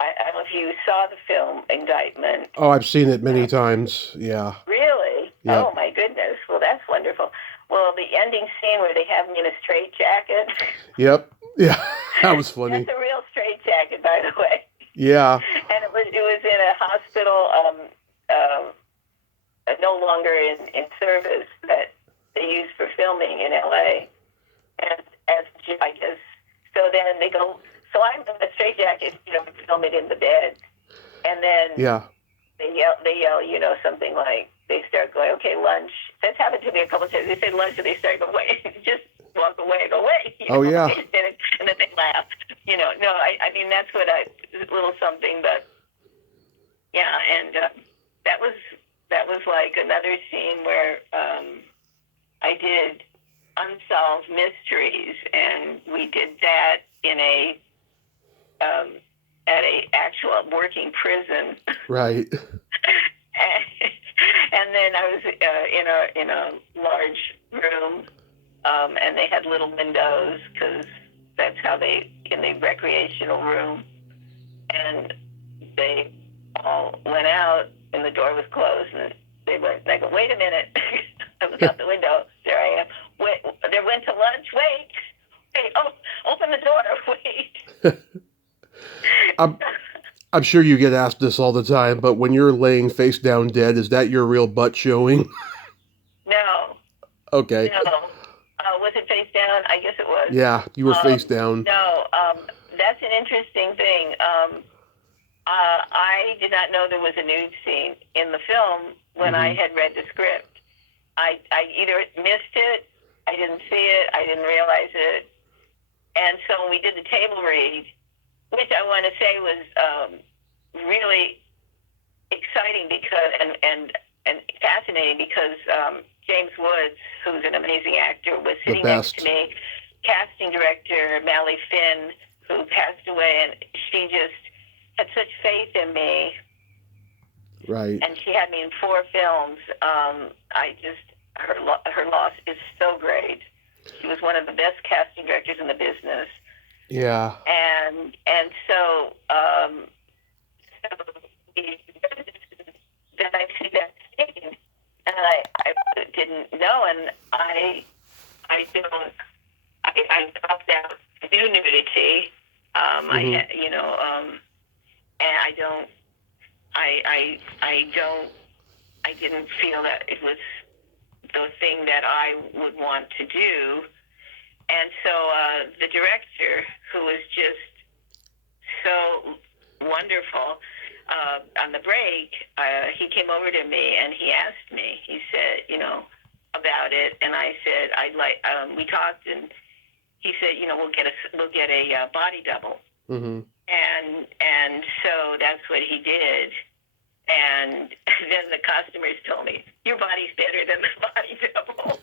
I don't know if you saw the film Indictment. Oh, I've seen it many times. Yeah. Really? Yep. Oh my goodness. Well, that's wonderful. Well, the ending scene where they have me in a straitjacket. Yep. Yeah. That was funny. That's a real straitjacket, by the way. Yeah. And it was in a hospital, no longer in service, that they use for filming in LA. And I guess, so then they go, so I'm in a straitjacket, film it in the bed. And then they yell, something like, they start going, okay, lunch. That's happened to me a couple of times. They say lunch and they start going, wait, just walk away, go away. Oh, yeah. And then they laugh. No, I mean, that's what a little something, but yeah, and that was like another scene where I did Unsolved Mysteries, and we did that in at a actual working prison. Right. And then I was in a large room, and they had little windows because that's how in the recreational room, and they all went out, and the door was closed, and they went. And I go, wait a minute! I was out the window. There I am. Wait, they went to lunch. Wait! Oh, open the door! Wait! I'm sure you get asked this all the time, but when you're laying face down dead, is that your real butt showing? No. Okay. No. Was it face down? I guess it was. Yeah, you were face down. No. That's an interesting thing. I did not know there was a nude scene in the film when I had read the script. I either missed it, I didn't see it, I didn't realize it. And so when we did the table read, which I want to say was really exciting because and fascinating because James Woods, who's an amazing actor, was sitting next to me. Casting director Mally Finn, who passed away, and she just had such faith in me. Right. And she had me in 4 films. Her loss is so great. She was one of the best casting directors in the business. Yeah. And so then I see that scene, and I didn't know, and I dropped out to do nudity. And I didn't feel that it was the thing that I would want to do. And so the director, who was just so wonderful, on the break, he came over to me and he asked me, he said, about it. And I said, we talked, and he said, we'll get a body double. Mm-hmm. And so that's what he did. And then the customers told me, your body's better than the body double.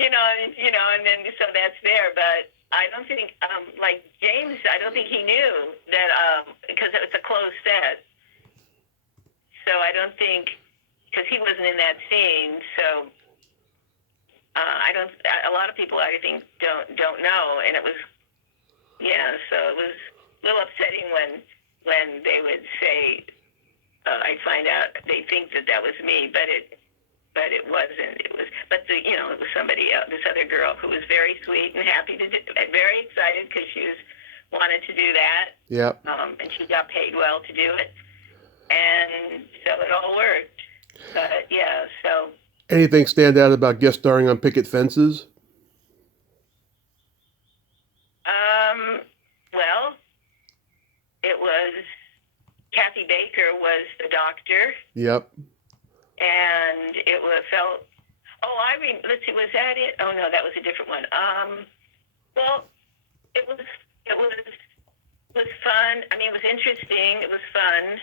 And then so that's there. But I don't think, like James, I don't think he knew that, because it's a closed set. So I don't think, because he wasn't in that scene. So a lot of people I think don't know. And it was, so it was a little upsetting when they would say, I find out they think that was me, but it wasn't. It was, it was somebody else, this other girl who was very sweet and happy to do, very excited because she wanted to do that. Yep. And she got paid well to do it, and so it all worked. But yeah, so. Anything stand out about guest starring on Picket Fences? Well, it was Kathy Yep. And it felt. Oh, let's see, was that it? Oh no, that was a different one. Well, it was fun. I mean, it was interesting. It was fun.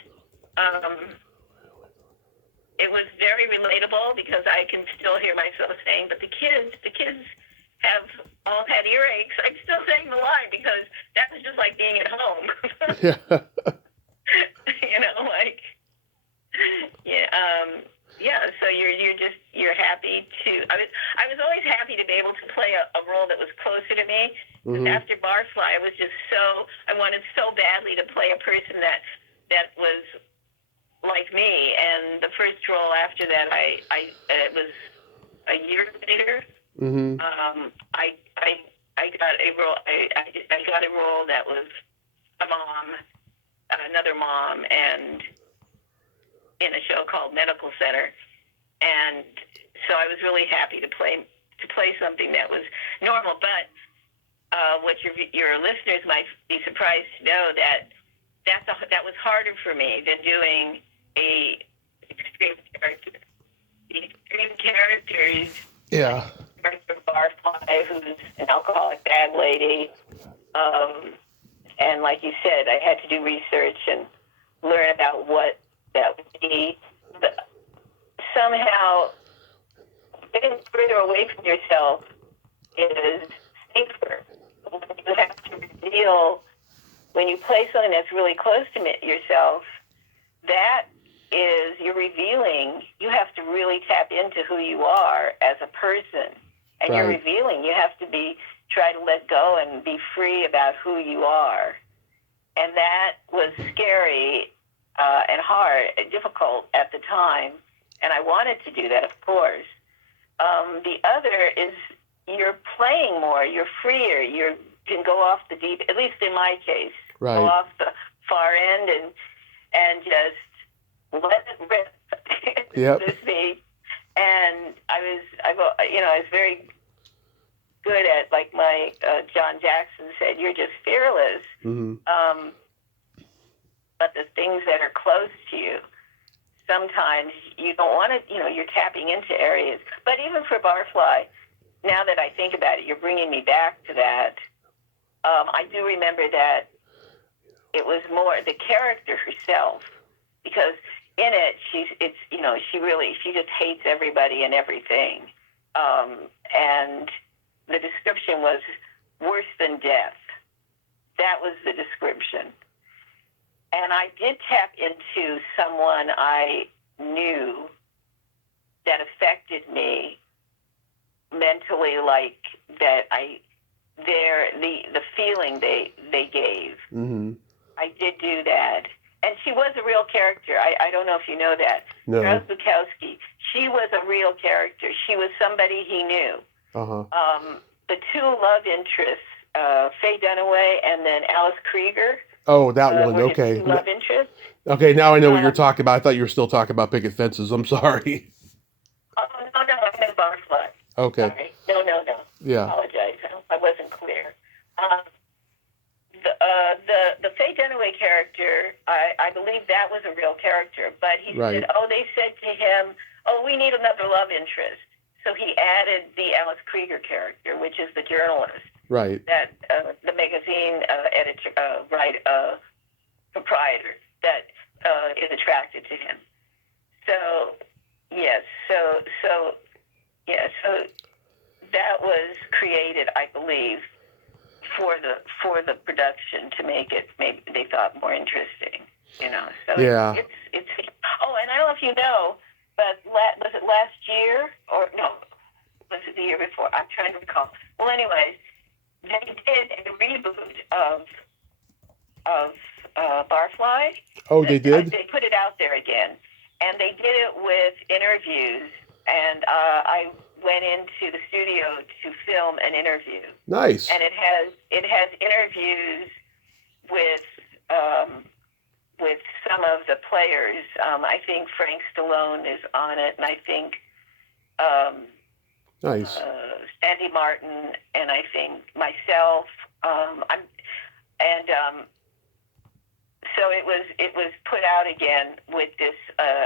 It was very relatable because I can still hear myself saying, but the kids have all had earaches. I'm still saying the line because that was just like being at home. Yeah. Like, yeah, yeah. So you're happy to. I was always happy to be able to play a role that was closer to me. Mm-hmm. After Barfly, I wanted so badly to play a person that was like me, and the first role after that, it was a year later. Mm-hmm. I got a role. I got a role that was a mom, another mom, and in a show called Medical Center, and so I was really happy to play something that was normal. But what your listeners might be surprised to know that was harder for me than doing a extreme character. The extreme characters, yeah, character Barfly, who's an alcoholic bad lady, and like you said, I had to do research and learn about what that would be. But somehow, getting further away from yourself is safer. You have to reveal, when you play something that's really close to yourself, that is, you're revealing, you have to really tap into who you are as a person. And right. You're revealing, you have to try to let go and be free about who you are. And that was scary and hard, difficult at the time. And I wanted to do that, of course. The other is you're playing more, you're freer, you can go off the deep, at least in my case, right. Go off the far end and just let it rip, yep. so to speak. And I was very good at, like my John Jackson said, you're just fearless. Mm-hmm. But the things that are close to you, sometimes you don't want to, you're tapping into areas. But even for Barfly, now that I think about it, you're bringing me back to that. I do remember that it was more the character herself, because in it, she just hates everybody and everything. And the description was worse than death. That was the description. And I did tap into someone I knew that affected me mentally, like that the feeling they gave. Mm-hmm. I did do that. And she was a real character. I don't know if you know that. No. Rose Bukowski, she was a real character. She was somebody he knew. Uh-huh. The two love interests, Faye Dunaway and then Alice Krieger. Oh, that one. Okay. Love interest. Okay, now I know what you're talking about. I thought you were still talking about picket fences. I'm sorry. Oh, no, I meant Barfly. Okay. Sorry. No. Yeah. I apologize. I wasn't clear. The Faye Dunaway character, I believe that was a real character, but he right. said, they said to him, we need another love interest. So he added the Alice Krieger character, which is the journalist. Right. That the magazine editor, proprietor that is attracted to him. So yes, so that was created, I believe, for the production to make it, maybe they thought, more interesting. So yeah. It's and I don't know if you know, but was it last year or no? Was it the year before? I'm trying to recall. Well, anyways, they did a reboot of Barfly. Oh, they did? They put it out there again, and they did it with interviews. And I went into the studio to film an interview. Nice. And it has interviews with some of the players. I think Frank Stallone is on it, and I think nice. Sandy Martin, and I think myself. So it was put out again with this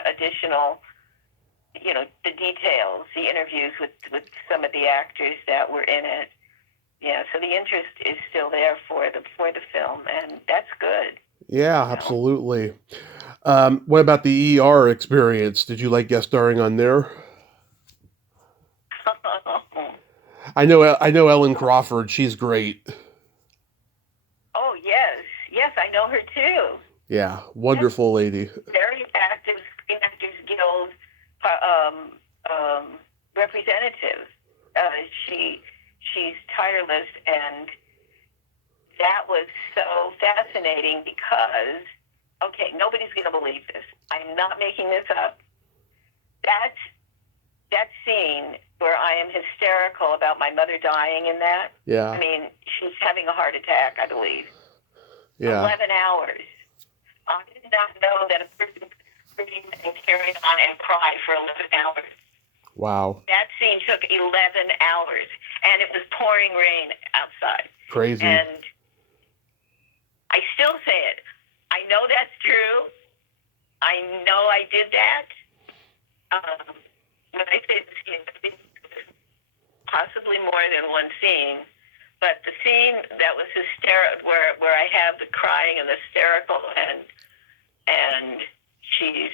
additional, the details, the interviews with some of the actors that were in it. Yeah, so the interest is still there for the film, and that's good. Yeah, absolutely. What about the ER experience? Did you like guest starring on there? I know Ellen Crawford. She's great. Oh yes, I know her too. Yeah, wonderful lady. Very active Screen Actors Guild um, um, representative. She's tireless, and that was so fascinating because, okay, nobody's going to believe this. I'm not making this up. That scene where I am hysterical about my mother dying in that. Yeah. I mean, she's having a heart attack, I believe. Yeah. 11 hours. I did not know that a person could scream and carry on and cry for 11 hours. Wow. That scene took 11 hours, and it was pouring rain outside. Crazy. And I still say it. I know that's true. I know I did that. When I say the scene, possibly more than one scene, but the scene that was hysterical, where I have the crying and the hysterical, and she's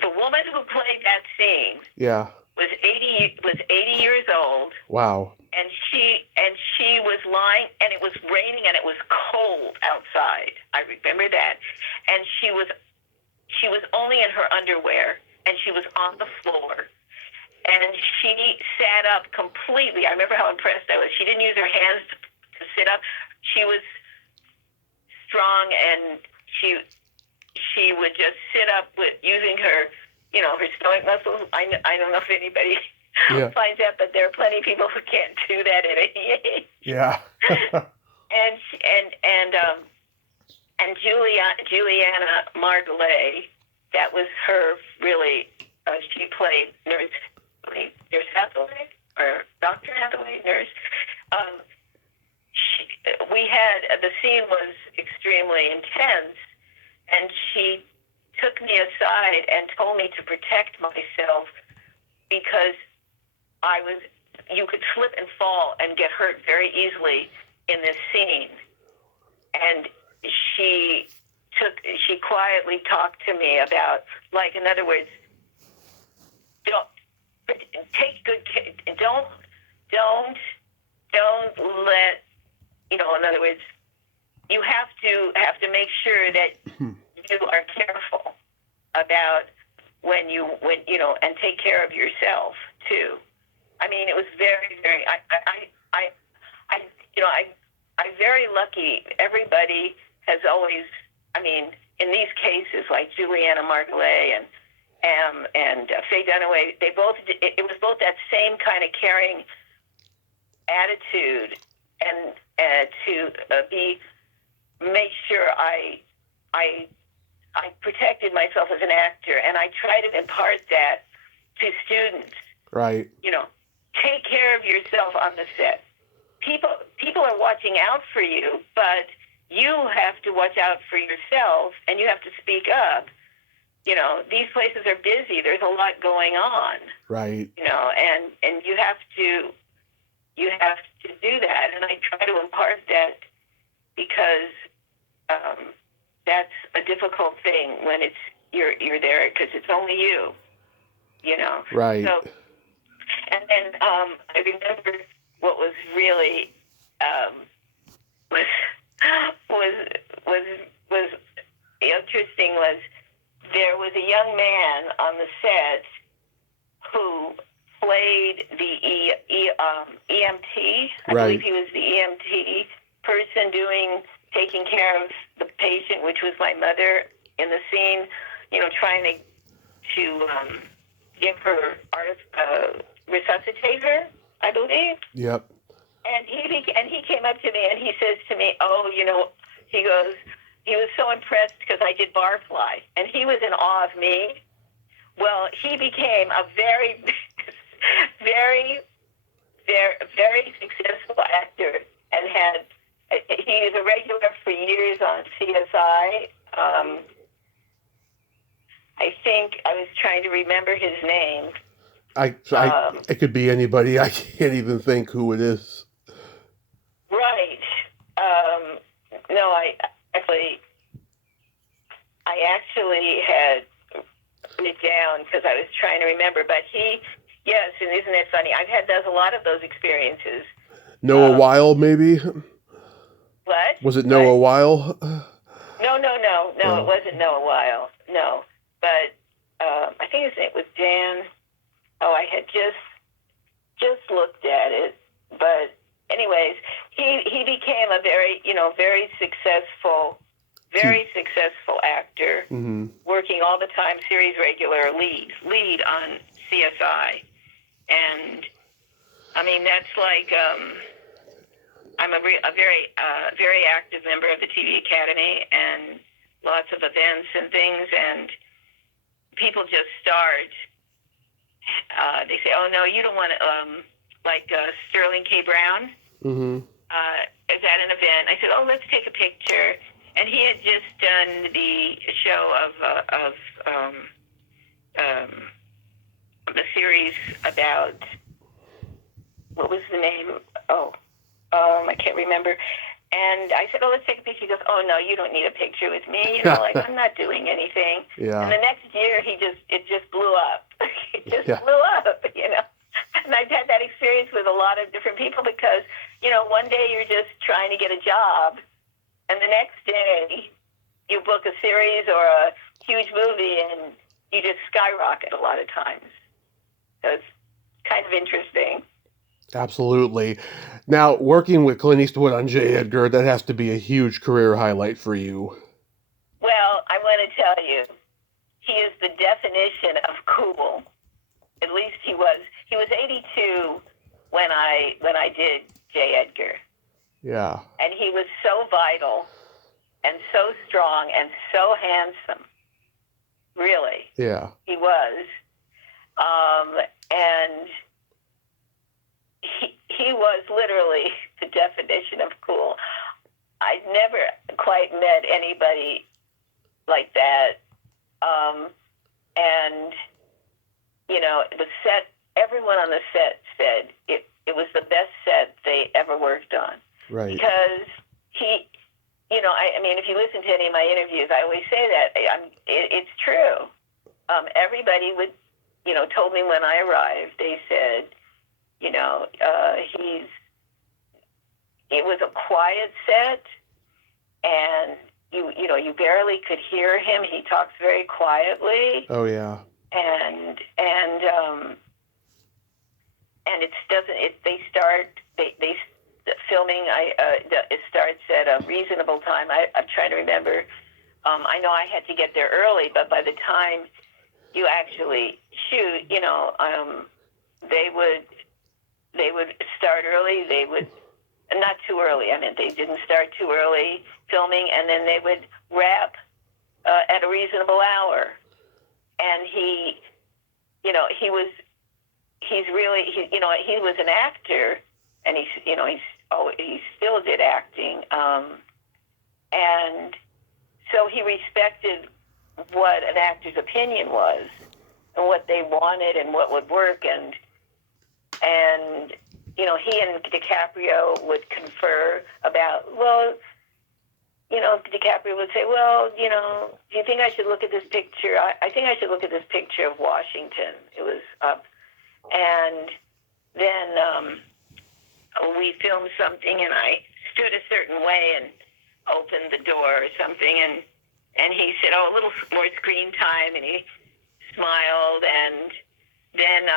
the woman who played that scene. Yeah. Was 80 years old. Wow. And she was lying, and it was raining, and it was cold outside. I remember that. And she was only in her underwear, and she was on the floor. And she sat up completely. I remember how impressed I was. She didn't use her hands to sit up. She was strong, and she would just sit up with using her, her stomach muscles. I don't know if anybody finds out, but there are plenty of people who can't do that at any age. Yeah. and Juliana Margolay, that was her really. She played Nurse Hathaway, or Dr. Hathaway, nurse. The scene was extremely intense, and she took me aside and told me to protect myself because you could slip and fall and get hurt very easily in this scene. And she quietly talked to me about, like, in other words, take good care. Don't let, in other words, you have to make sure that you are careful about when and take care of yourself too. I mean, it was very, very. I'm very lucky. Everybody has always. I mean, in these cases, like Juliana Margolay and Faye Dunaway, it was both that same kind of caring attitude, and to make sure I protected myself as an actor, and I try to impart that to students. Right. Take care of yourself on the set. People are watching out for you, but you have to watch out for yourself, and you have to speak up. These places are busy. There's a lot going on. Right. And you have to do that. And I try to impart that because that's a difficult thing when you're there because it's only you. Right. So, and then I remember what was really was interesting was. There was a young man on the set who played the EMT. I believe he was the EMT person taking care of the patient, which was my mother in the scene, trying to give her, resuscitate her, I believe. Yep. And he came up to me and he says to me, he goes, he was so impressed because I did Barfly, and he was in awe of me. Well, he became a very, very, very, very successful actor, and he was a regular for years on CSI. I think I was trying to remember his name. It could be anybody. I can't even think who it is. Right. No, I actually had it down because I was trying to remember. But yes, and isn't it funny? I've had a lot of those experiences. Noah Weil, maybe? What? Was it Noah Weil? No, it wasn't Noah Weil. No. But I think his name was Dan. Oh, I had just looked at it. But anyways, he became a very successful actor, working all the time, series regular, lead on CSI. And I mean, that's like, I'm a very active member of the TV Academy and lots of events and things, and people just start, they say, oh no, you don't want to, like Sterling K. Brown is at an event. I said, oh, let's take a picture. And he had just done the show of the series about, what was the name? I can't remember. And I said, oh, let's take a picture. He goes, oh, no, you don't need a picture with me. Like, I'm not doing anything. Yeah. And the next year, it just blew up. It just blew up, And I've had that experience with a lot of different people because, one day you're just trying to get a job, and the next day you book a series or a huge movie, and you just skyrocket a lot of times. So it's kind of interesting. Absolutely. Now, working with Clint Eastwood on J. Edgar, that has to be a huge career highlight for you. Well, I want to tell you, he is the definition of cool. At least he was. He was 82 when I did J. Edgar. Yeah. And he was so vital and so strong and so handsome. Really. Yeah. He was. And he was literally the definition of cool. I've never quite met anybody like that. And, the set, everyone on the set said it was the best set they ever worked on. Right. Because he, I mean, if you listen to any of my interviews, I always say that. It's true. Everybody would, told me when I arrived, they said, it was a quiet set, and you barely could hear him. He talks very quietly. Oh yeah. And the filming. It starts at a reasonable time. I'm trying to remember. I know I had to get there early, but by the time you actually shoot, they would start early. They would not too early. I mean, they didn't start too early filming, and then they would wrap at a reasonable hour. And he was an actor, and he still did acting, and so he respected what an actor's opinion was and what they wanted and what would work, and he and DiCaprio would confer about, DiCaprio would say, do you think I should look at this picture? I think I should look at this picture of Washington. It was up. And then we filmed something, and I stood a certain way and opened the door or something, and he said, oh, a little more screen time, and he smiled, and then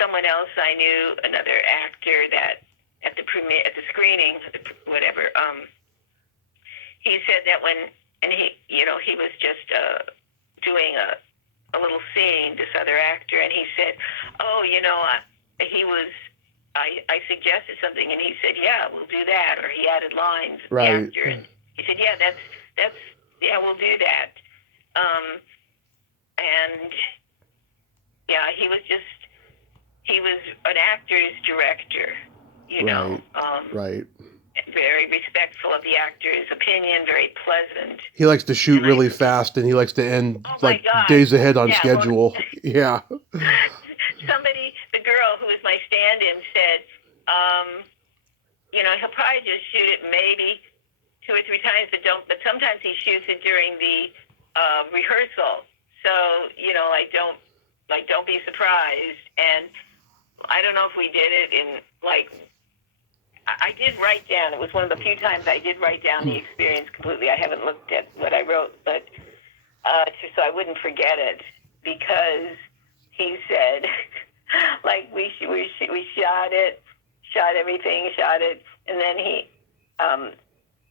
someone else I knew, another actor that at the screening, whatever, he said that he was just doing a little scene, this other actor, and he said, oh, I suggested something, and he said, yeah, we'll do that, or he added lines. Right. The actor, and he said, yeah, yeah, we'll do that. And yeah, he was an actor's director, Right. Right. very respectful of the actor's opinion, very pleasant. He likes to shoot really fast, and he likes to end like days ahead on schedule. Well, yeah. Somebody, the girl who was my stand-in, said, he'll probably just shoot it maybe 2 or 3 times, but sometimes he shoots it during the rehearsal. So, don't be surprised. And I don't know if we did it in, I did write down, it was one of the few times I did write down the experience completely. I haven't looked at what I wrote, but so I wouldn't forget it, because he said, we shot everything, and then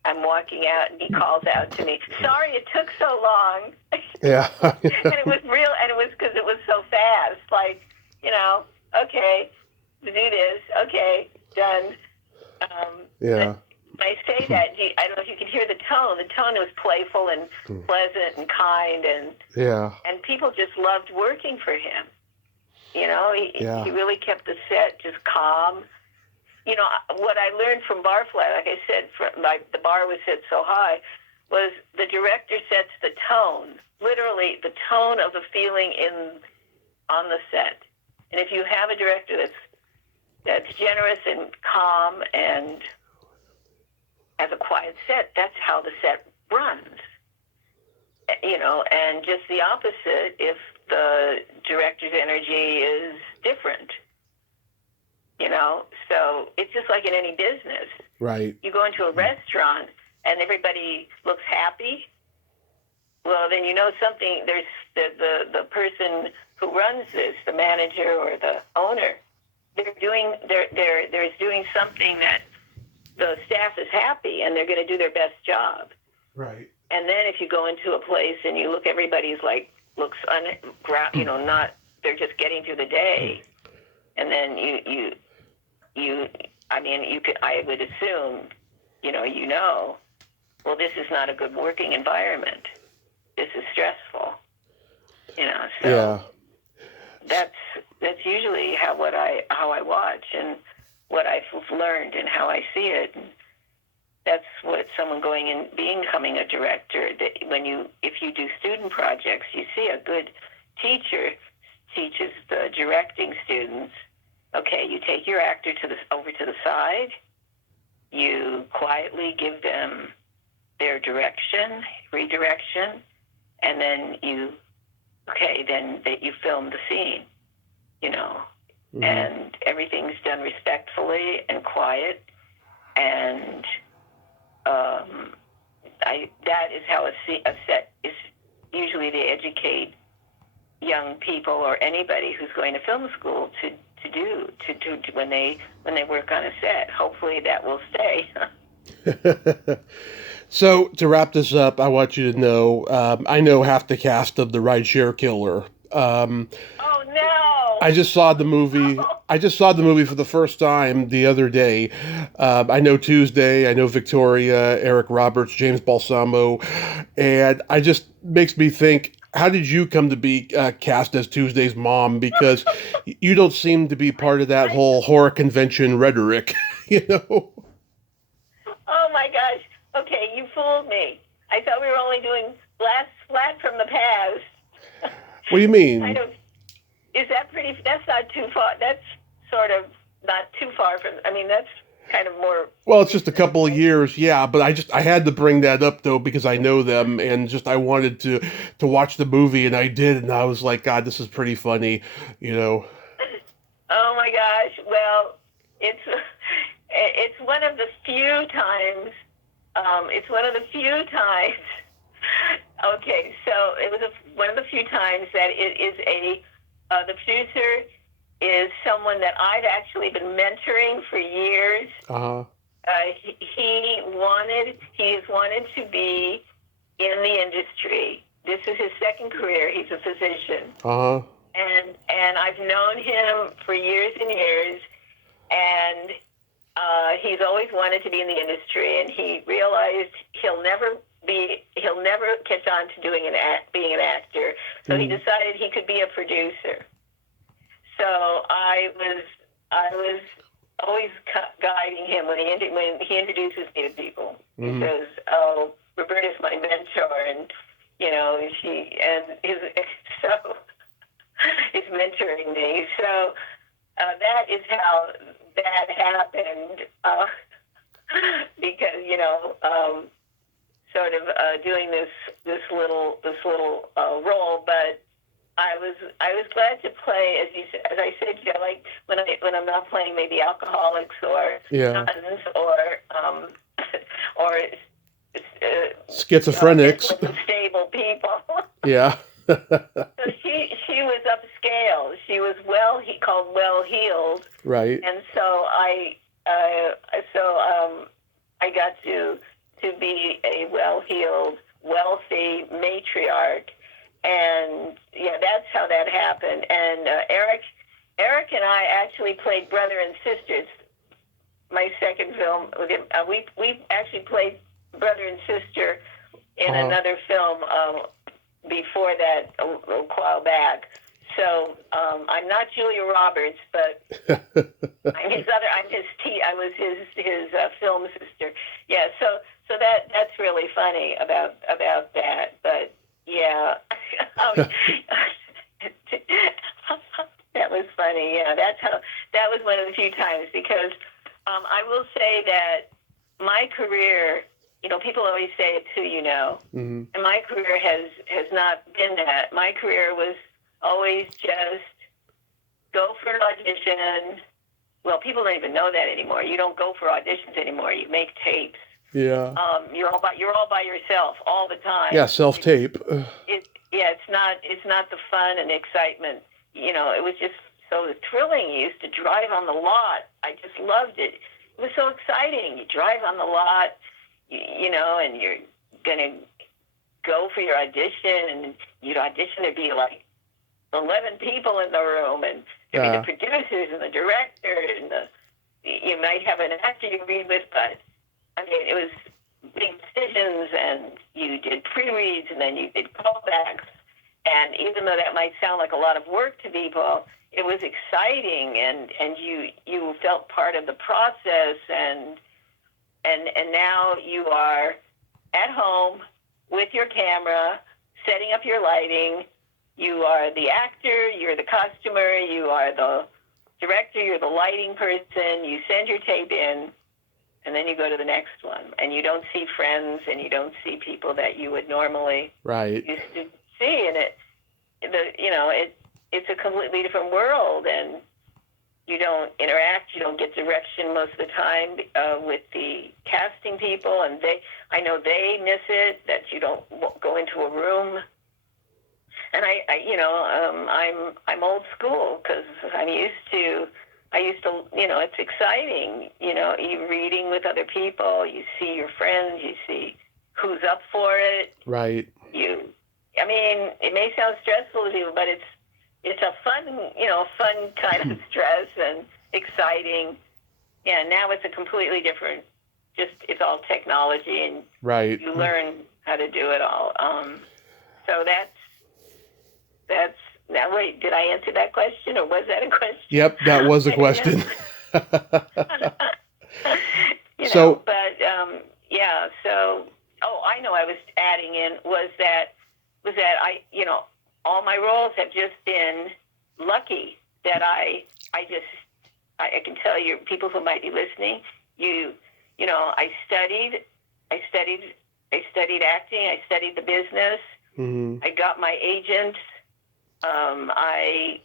I'm walking out, and he calls out to me, "Sorry it took so long." Yeah. And it was real, and it was because it was so fast. Okay, do this. Okay, done. Yeah. I say that, I don't know if you can hear the tone. The tone was playful and pleasant and kind, and people just loved working for him. He really kept the set just calm. What I learned from Barfly, like I said, the bar was set so high, was the director sets the tone, literally the tone of the feeling on the set. And if you have a director that's generous and calm and has a quiet set, that's how the set runs. And just the opposite if the director's energy is different. So it's just like in any business. Right. You go into a restaurant and everybody looks happy. Well, then something. There's the person who runs this, the manager or the owner. They're doing something that the staff is happy, and they're going to do their best job. Right. And then if you go into a place and you look, everybody's looks not. They're just getting through the day, and then I would assume, well, this is not a good working environment. This is stressful. So yeah. That's usually how I watch and what I've learned and how I see it. And that's what someone going and becoming a director. That if you do student projects, you see a good teacher teaches the directing students. Okay, you take your actor over to the side. You quietly give them their redirection, and then you film the scene, and everything's done respectfully and quiet, and that is how a set is. Usually they educate young people or anybody who's going to film school to do when they work on a set. Hopefully that will stay. So to wrap this up, I want you to know I know half the cast of The Rideshare Killer. Oh no! I just saw the movie. I just saw the movie for the first time the other day. I know Tuesday. I know Victoria, Eric Roberts, James Balsamo, and I just makes me think. How did you come to be cast as Tuesday's mom? Because you don't seem to be part of that whole horror convention rhetoric, Oh my gosh. Okay, you fooled me. I thought we were only doing Splat from the past. What do you mean? Is that pretty, that's not too far, that's sort of not too far from, that's kind of more... Well, it's just a couple of years, yeah, but I had to bring that up, though, because I know them, and I wanted to watch the movie, and I did, and I was like, God, this is pretty funny, Oh my gosh, well, it's one of the few times, okay, so it was one of the few times that it is the producer is someone that I've actually been mentoring for years. Uh-huh. He has wanted to be in the industry. This is his second career. He's a physician. Uh-huh. And I've known him for years and years, and he's always wanted to be in the industry, and he realized he'll never catch on to being an actor. So he decided he could be a producer. So I was always guiding him when he introduces me to people. Mm-hmm. He says, "Oh, Roberta's my mentor," and so he's mentoring me. So that is how that happened. Because sort of doing this little role, but I was glad to play, as I said, like when I'm not playing maybe alcoholics or nuns or schizophrenics, unstable people. Yeah. So she was upscale. She was he called well heeled. Right. And so I got to be a well heeled, wealthy matriarch. And that's how that happened. And Eric and I actually played brother and sisters. My second film with him, we actually played brother and sister in another film before that a while back. So I'm not Julia Roberts, but I was his film sister. Yeah. So that's really funny about that. But yeah, that was funny. Yeah, that was one of the few times, because I will say that my career, people always say it too, mm-hmm. and my career has not been that. My career was always just go for an audition. Well, people don't even know that anymore. You don't go for auditions anymore. You make tapes. Yeah. You're all by yourself all the time. Yeah, self-tape. It's not the fun and excitement. It was just so thrilling. You used to drive on the lot. I just loved it. It was so exciting. You drive on the lot, and you're gonna go for your audition, and you'd audition. There'd be like 11 people in the room, and there'd be the producers and the director, and you might have an actor you read with, but I mean, it was big decisions, and you did pre-reads, and then you did callbacks, and even though that might sound like a lot of work to people, it was exciting, and you felt part of the process, and now you are at home with your camera, setting up your lighting. You are the actor, you're the costumer, you are the director, you're the lighting person. You send your tape in, and then you go to the next one, and you don't see friends, and you don't see people that you would normally used to see, and it's a completely different world, and you don't interact, you don't get direction most of the time with the casting people, and I know they miss it, that you don't go into a room. And I'm old school, because I'm used to, it's exciting, you're reading with other people, you see your friends, you see who's up for it. Right. It may sound stressful to people, but it's a fun kind of stress and exciting. Yeah, now it's a completely different, it's all technology, and you learn how to do it all. So that's now. Wait, did I answer that question, or was that a question? Yep, that was a question. I know. I was adding in was that I all my roles have just been lucky. That I can tell you, people who might be listening, I studied acting. I studied the business. Mm-hmm. I got my agent. I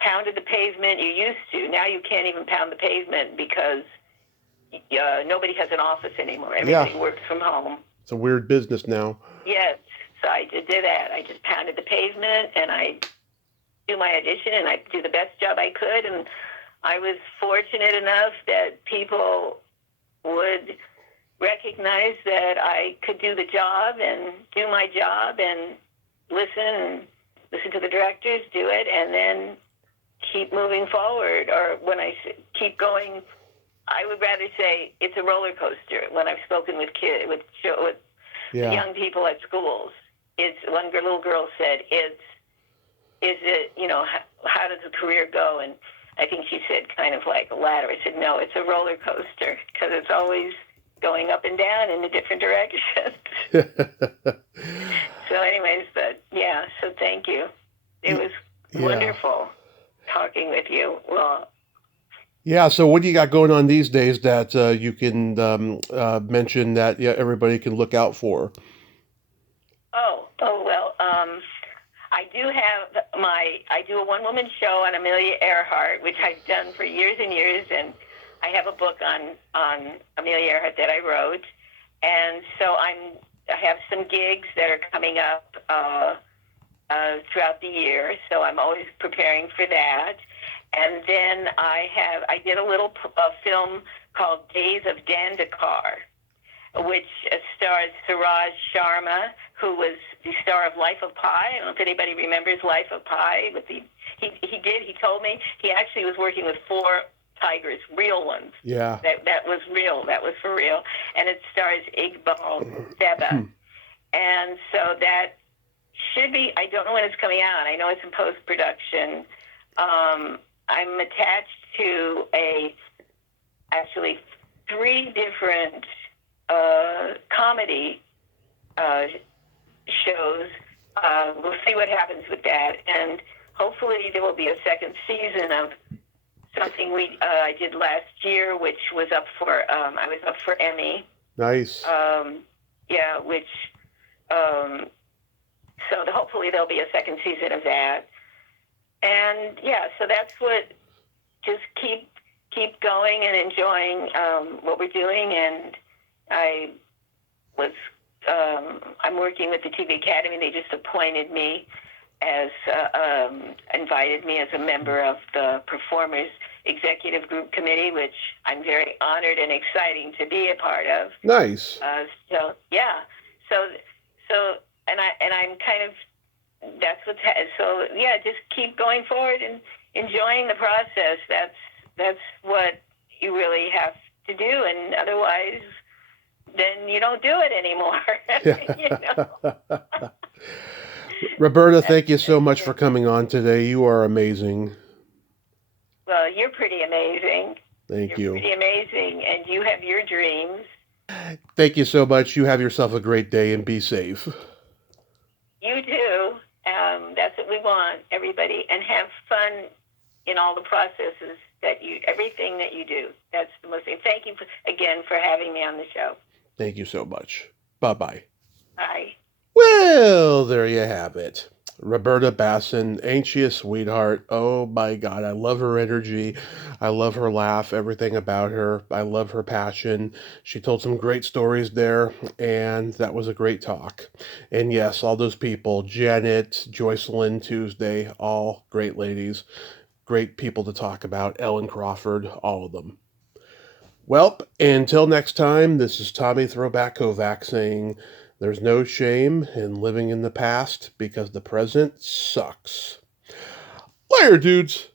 pounded the pavement. You used to. Now you can't even pound the pavement, because nobody has an office anymore. Everybody works from home. It's a weird business now. Yes. So I did that. I just pounded the pavement, and I do my audition, and I do the best job I could. And I was fortunate enough that people would recognize that I could do the job and do my job and listen to the directors do it, and then keep moving forward. Or when I keep going, I would rather say it's a roller coaster. When I've spoken with kids, with young people at schools, one little girl said, how does a career go? And I think she said kind of like a ladder. I said, no, it's a roller coaster because it's always going up and down in a different direction. So anyways, but yeah, so thank you. It was wonderful talking with you. Well, yeah, so what do you got going on these days that you can mention that everybody can look out for? Well, I do a one-woman show on Amelia Earhart, which I've done for years and years, and I have a book on Amelia Earhart that I wrote, and so I have some gigs that are coming up throughout the year, so I'm always preparing for that. And then I did a little film called Days of Dandekar, which stars Suraj Sharma, who was the star of Life of Pi. I don't know if anybody remembers Life of Pi. He told me he actually was working with 4 tigers, real ones. Yeah. That was real. That was for real. And it stars Iqbal Seba. And so that should be, I don't know when it's coming out. I know it's in post-production. I'm attached to actually 3 different comedy shows. We'll see what happens with that, and hopefully there will be a second season of something I did last year, which was up for I was up for Emmy. Nice. So hopefully there'll be a second season of that, and so that's what. Just keep going and enjoying what we're doing, and I'm working with the TV Academy. They just appointed me invited me as a member of the Performers Executive Group Committee, which I'm very honored and exciting to be a part of. Nice. I'm kind of, that's what's, just keep going forward and enjoying the process. That's what you really have to do, and otherwise then you don't do it anymore. Roberta, thank you so much for coming on today. You are amazing. Well, you're pretty amazing. Thank you. You're pretty amazing, and you have your dreams. Thank you so much. You have yourself a great day and be safe. You too. That's what we want, everybody, and have fun in all the processes everything that you do. That's the most thing. Thank you again for having me on the show. Thank you so much. Bye-bye. Bye. Well, there you have it. Roberta Bassin, ain't she a sweetheart? Oh my God, I love her energy. I love her laugh, everything about her. I love her passion. She told some great stories there, and that was a great talk. And yes, all those people, Janet, Joycelyn, Tuesday, all great ladies. Great people to talk about. Ellen Crawford, all of them. Well, until next time, this is Tommy Throwback Kovac saying, there's no shame in living in the past because the present sucks. Later, dudes.